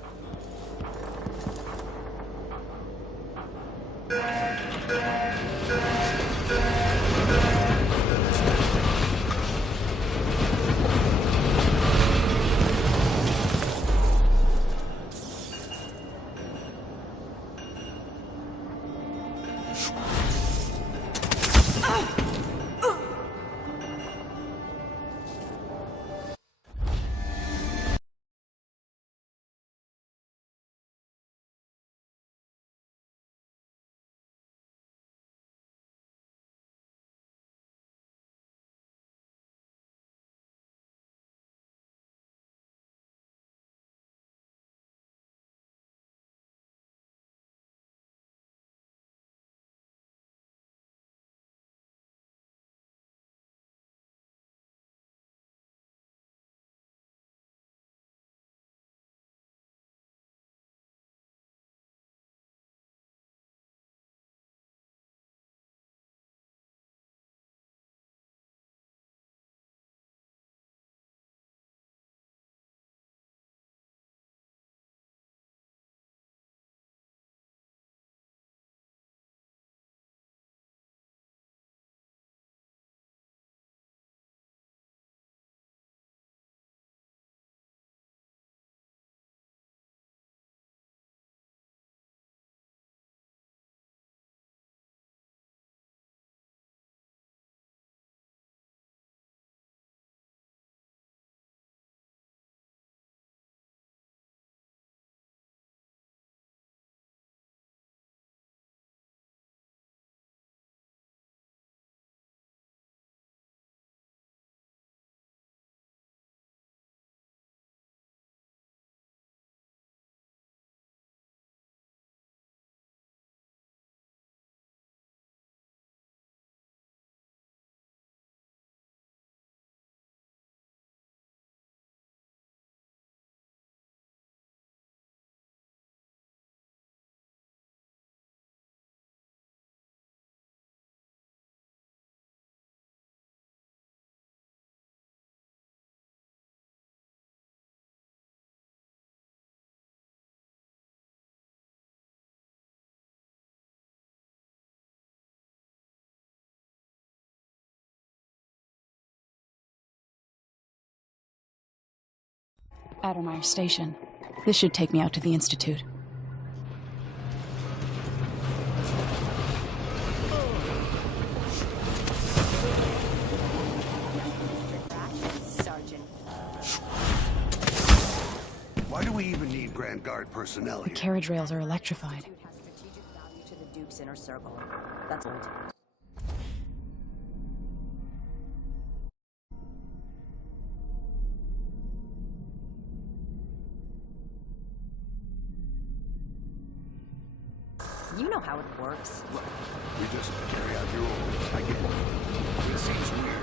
Addermeyer Station. This should take me out to the Institute. Why do we even need Grand Guard personnel The here? carriage rails are electrified. Strategic value to the Duke's inner circle. That's old. You know how it works. We just carry out your orders. I get it. It seems weird.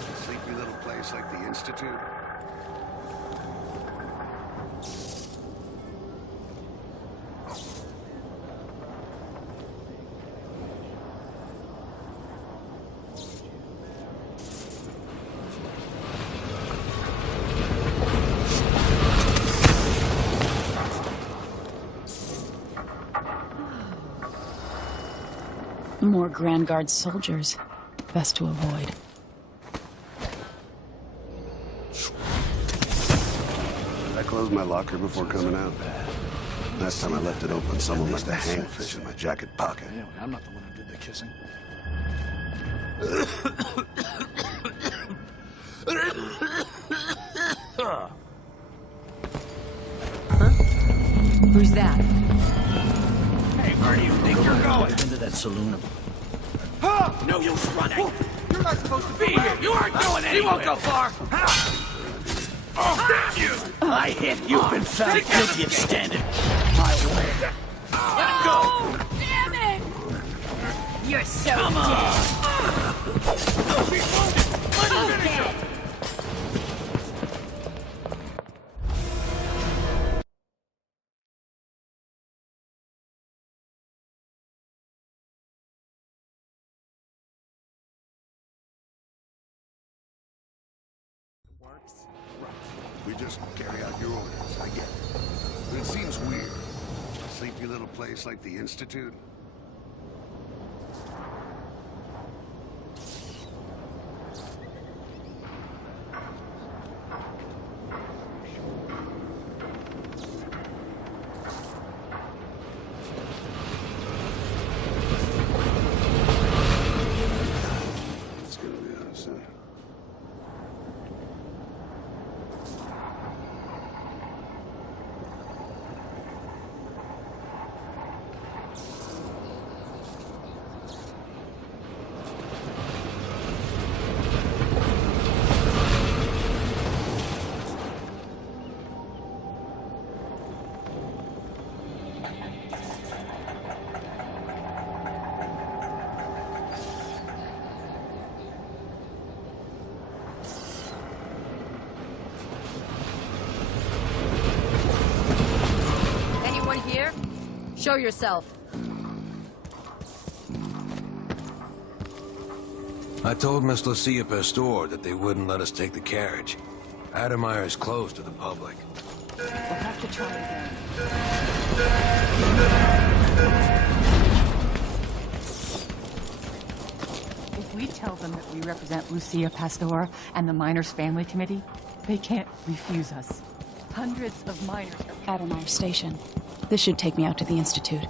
A sleepy little place like the Institute. More Grand Guard soldiers. Best to avoid. I closed my locker before coming out. Last time I left it open, someone left a hangfish in my jacket pocket. Anyway, I'm not the one who did the kissing. Who's that? Hey, where do you think you're going? Into that saloon. No use running! You're not supposed to be here! You aren't going anywhere! You won't go far! Oh, damn you! I hit you! You've been found guilty of standing my way. Let go! Damn it! You're so Come on! dead. We just carry out your orders. I get it. But it seems weird. A sleepy little place like the Institute. It's gonna be on soon. Anyone here? Show yourself. I told Miss Lucia Pastor that they wouldn't let us take the carriage. Addermeyer is closed to the public. We'll have to try again. If we tell them that we represent Lucia Pastor and the Miners Family Committee, they can't refuse us. Hundreds of miners are... Addermeyer Station. This should take me out to the Institute.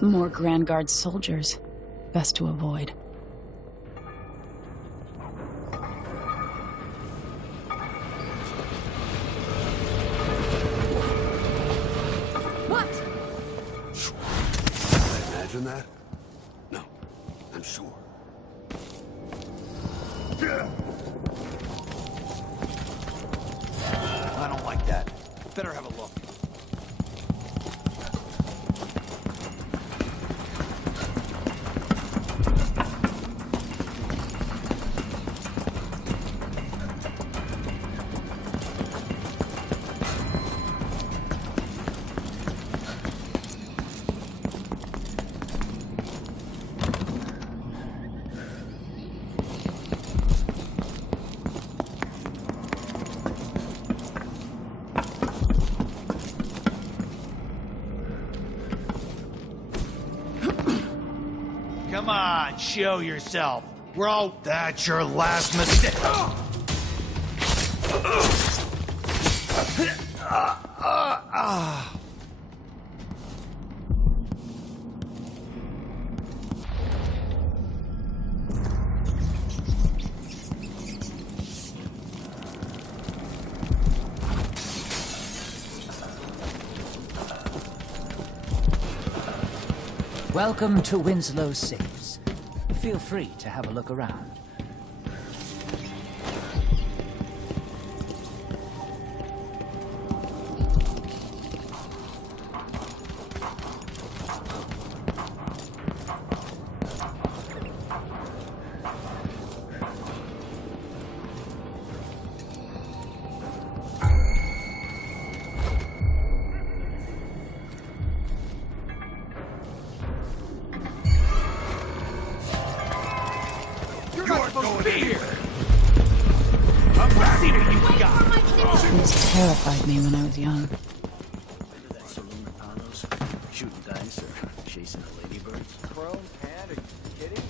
More Grand Guard soldiers. Best to avoid. What? Did I imagine that? No, I'm sure. I don't like that. Better have a look. on, show yourself. We're all... That's your last mistake. Welcome to Winslow Safes. Feel free to have a look around. This terrified me when I was young. Remember that saloon at Paolo's? Shooting dice or chasing a ladybird? Chrome can, are you kidding?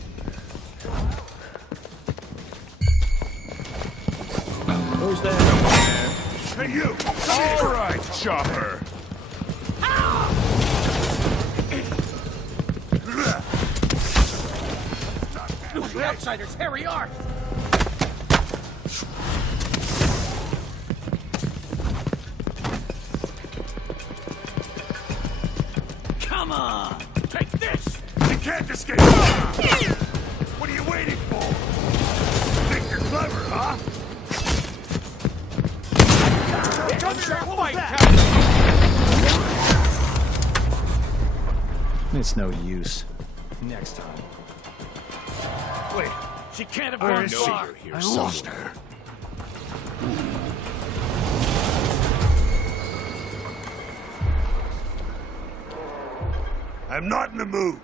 Who's that? Hey, you! All right, Chopper! The outsiders, Harry Art! Come on! Take this! You can't escape! What are you waiting for? Think you're clever, huh? Come here, fight, It's no use. Next time. Wait, she can't have gone far. I lost her. I'm not in the mood.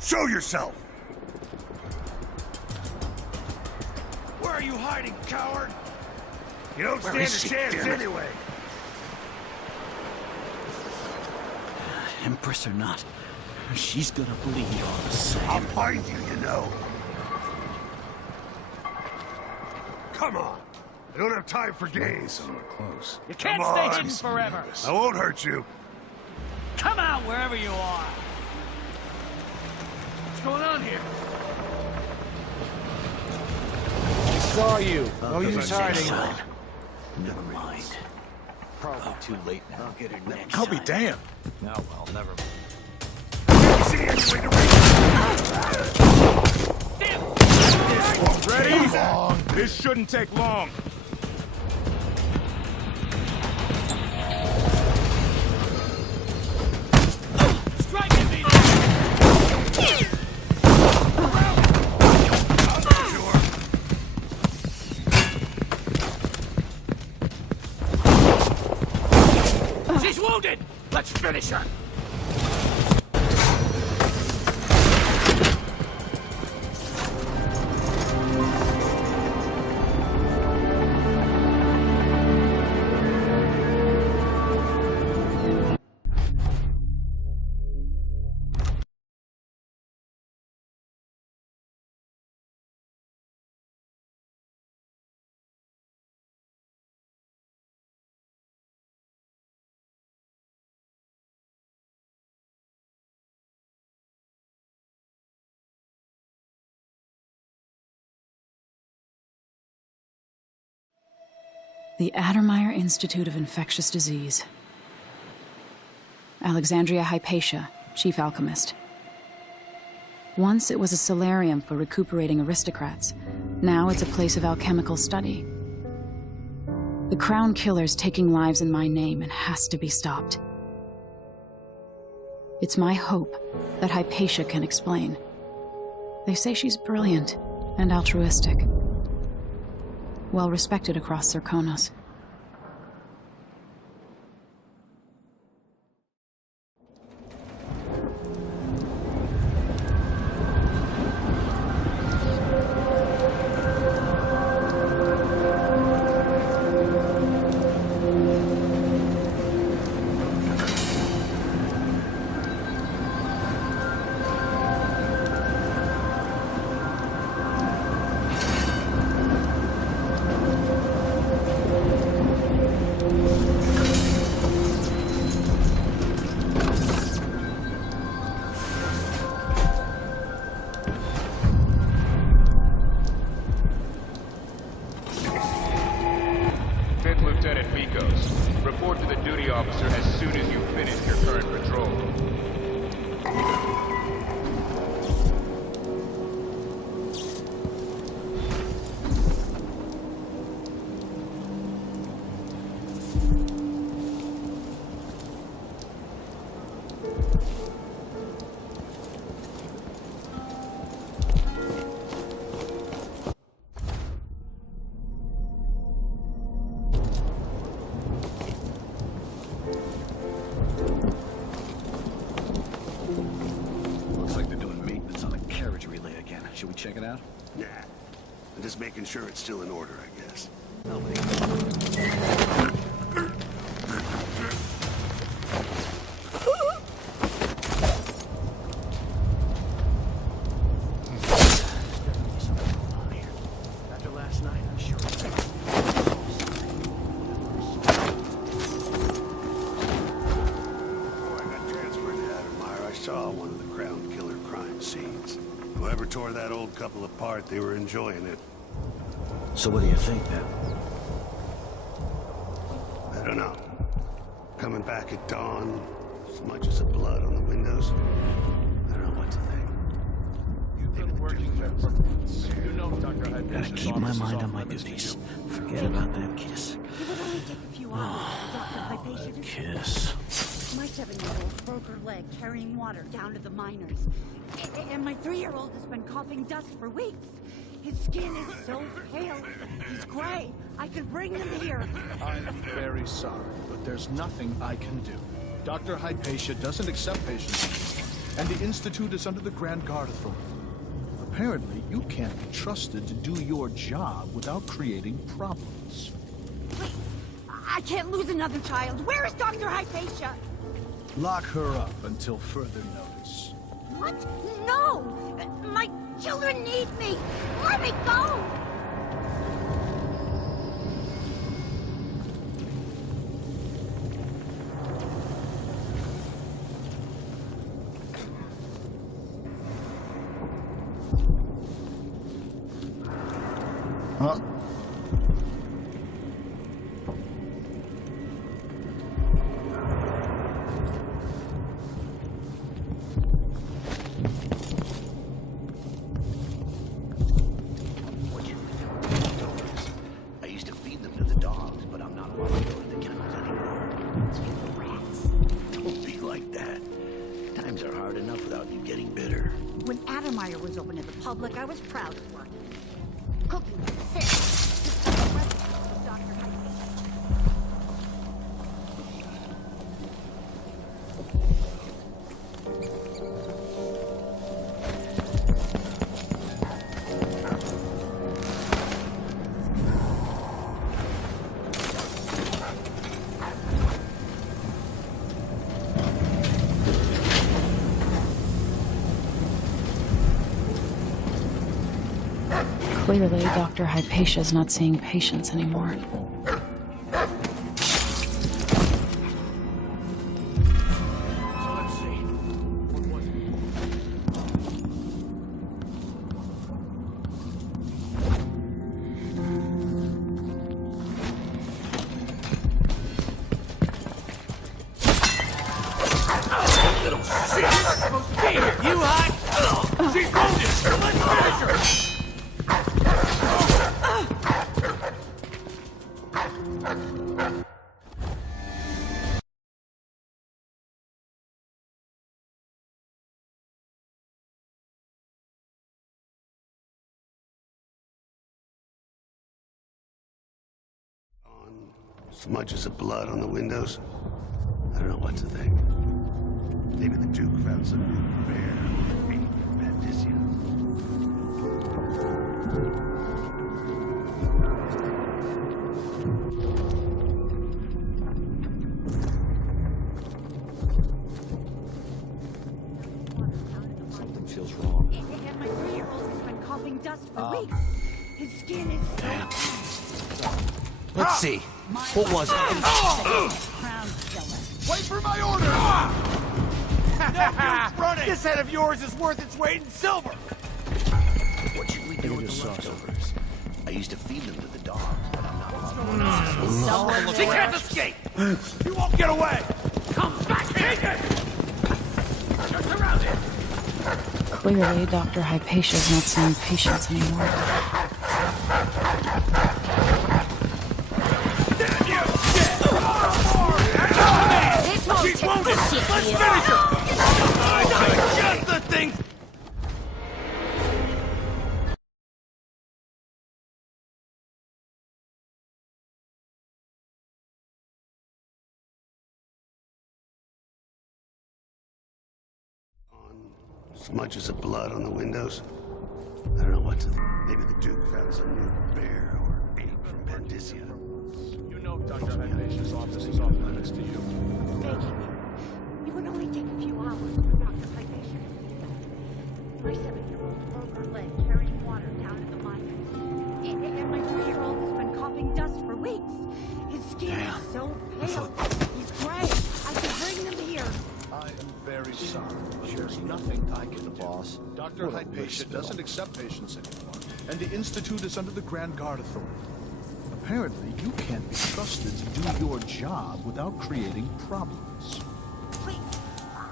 Show yourself! Where are you hiding, coward? You don't stand a chance anyway. Empress or not, she's gonna bleed all the same. I'll find you, you know. Come on. I don't have time for games. Somewhere close. You can't Come stay on. hidden forever. I won't hurt you. Come out wherever you are. What's going on here? I saw you. No use hiding. Never mind. Probably too late now. I'll get her next I'll be damned. No, well, never mind. See any way to reach? Ready? This shouldn't take long. Strike at me! She's wounded! Let's finish her! The Addermeyer Institute of Infectious Disease. Alexandria Hypatia, chief alchemist. Once it was a solarium for recuperating aristocrats. Now it's a place of alchemical study. The Crown Killer's taking lives in my name and has to be stopped. It's my hope that Hypatia can explain. They say she's brilliant and altruistic. Well respected across Serkonos. again. Should we check it out? Nah. I'm just making sure it's still in order, I guess. After last night, I'm sure. Before I got transferred to Addermire, I saw one of the Crown Killer crime scenes. Whoever tore that old couple apart, they were enjoying it. So what do you think, then? I don't know. Coming back at dawn, smudges of blood on the windows. I don't know what to think. You've been working there for months. You know Dr. Gotta Hypatia's keep my office is mind on off my limits to duties. you. Forget about that kiss. It would only take a few hours for Dr. Hypatia to... Kiss. My 7-year-old broke her leg carrying water down to the miners. And my 3-year-old has been coughing dust for weeks. His skin is so pale. He's gray. I could bring them here. I'm very sorry, but there's nothing I can do. Dr. Hypatia doesn't accept patients, and the Institute is under the Grand Guard Authority. Apparently, you can't be trusted to do your job without creating problems. Wait, I can't lose another child. Where is Dr. Hypatia? Lock her up until further notice. What? No! My children need me! Let me go! Huh? I used to feed them to the dogs, but I'm not allowed to go to the kennels anymore. It's for the rats. Don't be like that. Times are hard enough without you getting bitter. When Addermire was open to the public, I was proud to work. Cooking, sick. Dr. Hypatia. Clearly, Dr. Hypatia's not seeing patients anymore. You hot? She's wounded! Let's finish her! Smudges of blood on the windows. I don't know what to think. Maybe the Duke found some new bear. Maybe Patricia. Something feels wrong. And my 3-year-old has been coughing dust for weeks. His skin is so... Let's see. What was it? Crown killer. Wait for my order! This head of yours is worth its weight in silver! What should we do with the leftovers? I used to feed them to the dogs, but I'm not allowed to. She can't escape! You won't get away! Come back here! Take it! You're surrounded! Clearly, Dr. Hypatia's not seeing patients anymore. She's wounded! Let's finish her! Just the thing! Smudges of blood on the windows. what to... Maybe the Duke found some new bear or ape from Pandysia. You know Dr. Hypatia's office is off limits to you. Begging you. It would only take a few hours for Dr. Hypatia. My 7-year-old broke her leg carrying water down to the miners. And my 3-year-old has been coughing dust for weeks. His skin is so pale. He's gray. I can bring them here. I am very sorry, but there's nothing I can do. Boss. Dr. Hypatia doesn't accept patients anymore, and the Institute is under the Grand Guard Authority. Apparently, you can't be trusted to do your job without creating problems. Wait,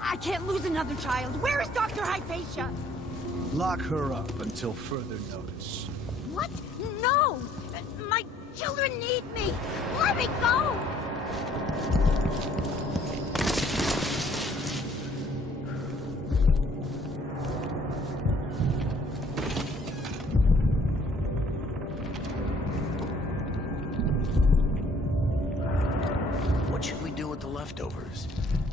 I can't lose another child. Where is Dr. Hypatia? Lock her up until further notice. What? No! My children need me! Let me go! What should we do with the leftovers?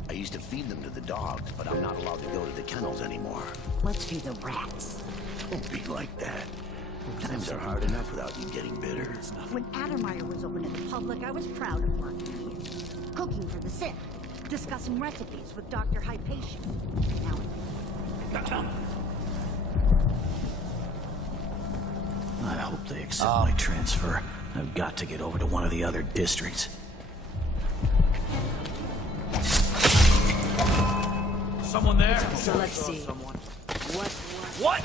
I used to feed them to the dogs, but I'm not allowed to go to the kennels anymore. Let's feed the rats. Don't be like that. Times are hard enough without you getting bitter. When Addermeyer was open to the public, I was proud of working here. Cooking for the sick. Discussing recipes with Dr. Hypatia. Now I hope they accept my transfer. I've got to get over to one of the other districts. Someone there? So let's see. What?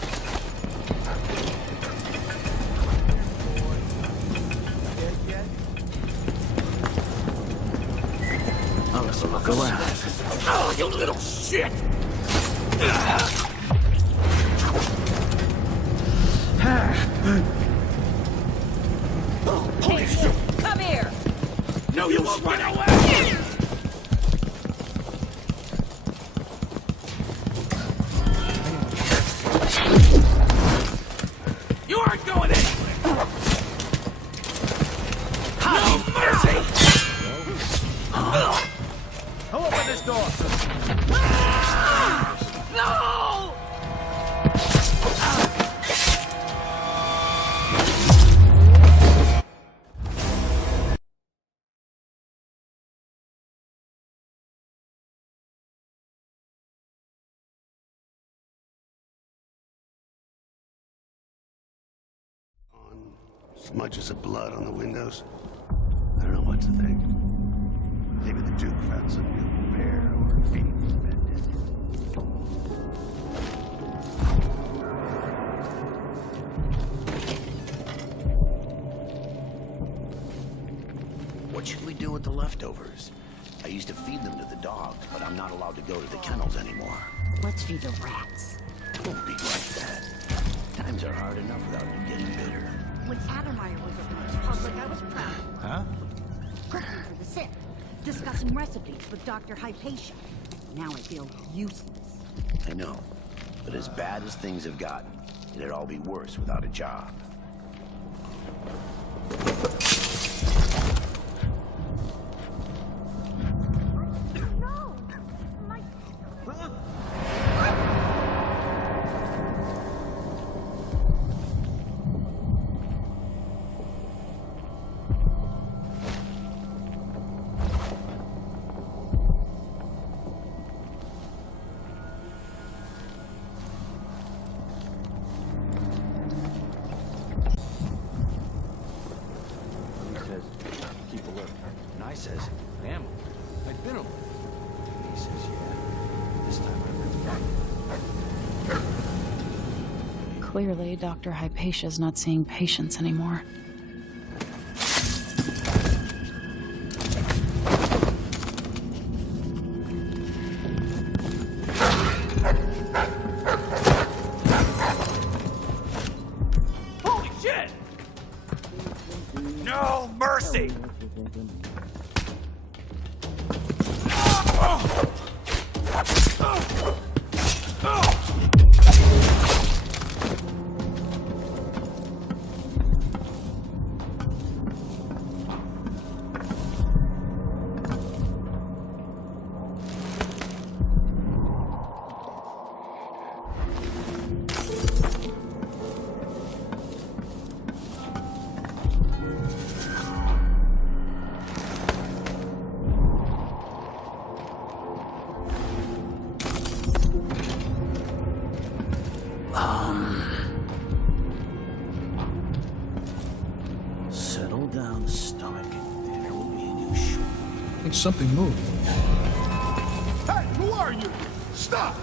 I'll have to look around. Oh, you little shit! Holy shit! Come here! No, you won't run away! You aren't going anywhere! No mercy! Who opened this door? No! Smudges of blood on the windows. I don't know what to think. Maybe the Duke found some new bear or ape from Pandysia. What should we do with the leftovers? I used to feed them to the dogs, but I'm not allowed to go to the kennels anymore. let's feed the rats. Don't be like that. Times are hard enough without you getting bitter. When Addermeyer was open to the public, I was proud. Huh? Cooking for the sick. Discussing recipes with Dr. Hypatia. Now I feel useless. I know. But as bad as things have gotten, it'd all be worse without a job. Says, damn, I've been over. He says, yeah, this time I really. Clearly, Dr. Hypatia's not seeing patients anymore. Holy shit! No mercy! down the stomach, and dinner will be in you short. I think something moved. Hey, who are you? Stop!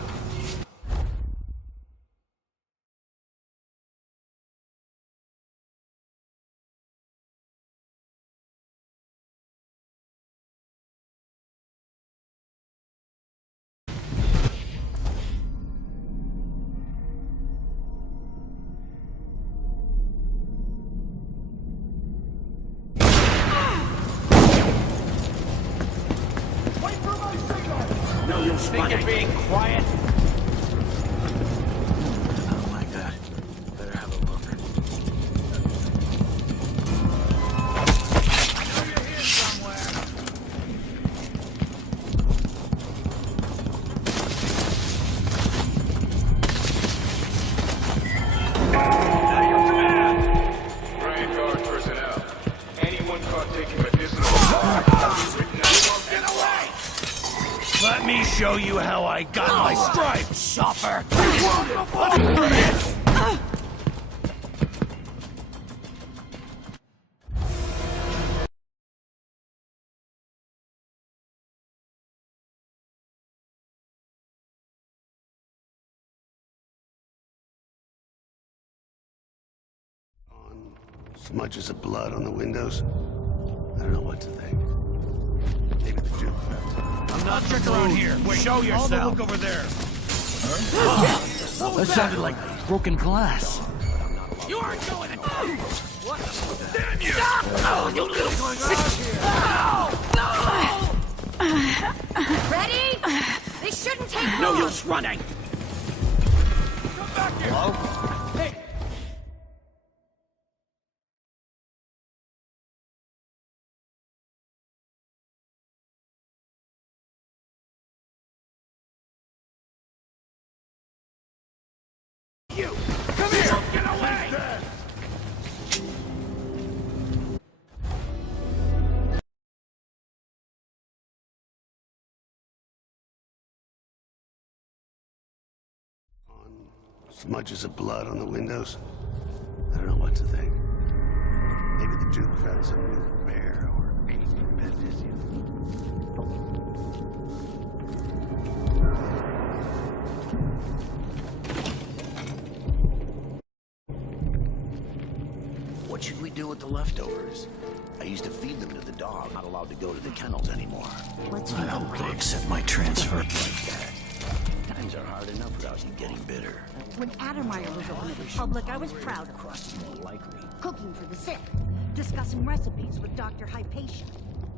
Think you're being quiet? Oh my god. Better have a look. I know you're here somewhere. Now your command! Grand Guard personnel. Anyone caught taking medicinal... Get away! Let me show you how I got my stripes, shopper! Smudges of blood on the windows. I don't know what to think. Maybe the juke fence. I'm not trick around here. Wait, show yourself. I'll look over there. That sounded like broken glass. You aren't going to... What? Damn you! Oh, you little... Ready? They shouldn't take long. No use running! Come back here! Hello? Hey! You! Come here! Get away! Smudges of blood on the windows. I don't know what to think. Maybe the juke found some new bear or any bandit. What should we do with the leftovers? I used to feed them to the dog. Not allowed to go to the kennels anymore. Let's I feed hope them. they accept my transfer like that. Times are hard enough without you getting bitter. When Addermeyer was open to the public, I was proud of Crust is more likely. cooking for the sick, discussing recipes with Dr. Hypatia.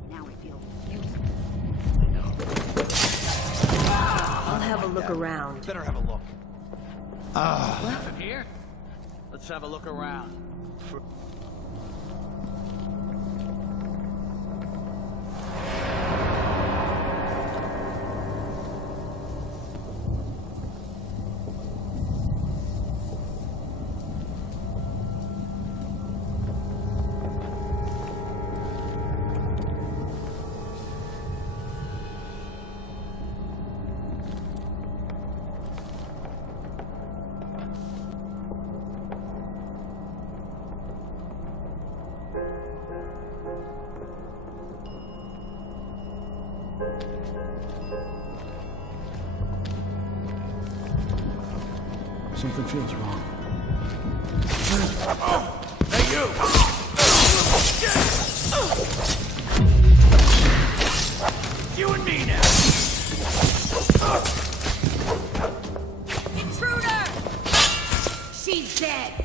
Now I feel useless. I'll have a look around. Better have a look. Nothing here? Let's have a look around. Something feels wrong. Hey, you! You and me now! Intruder! She's dead.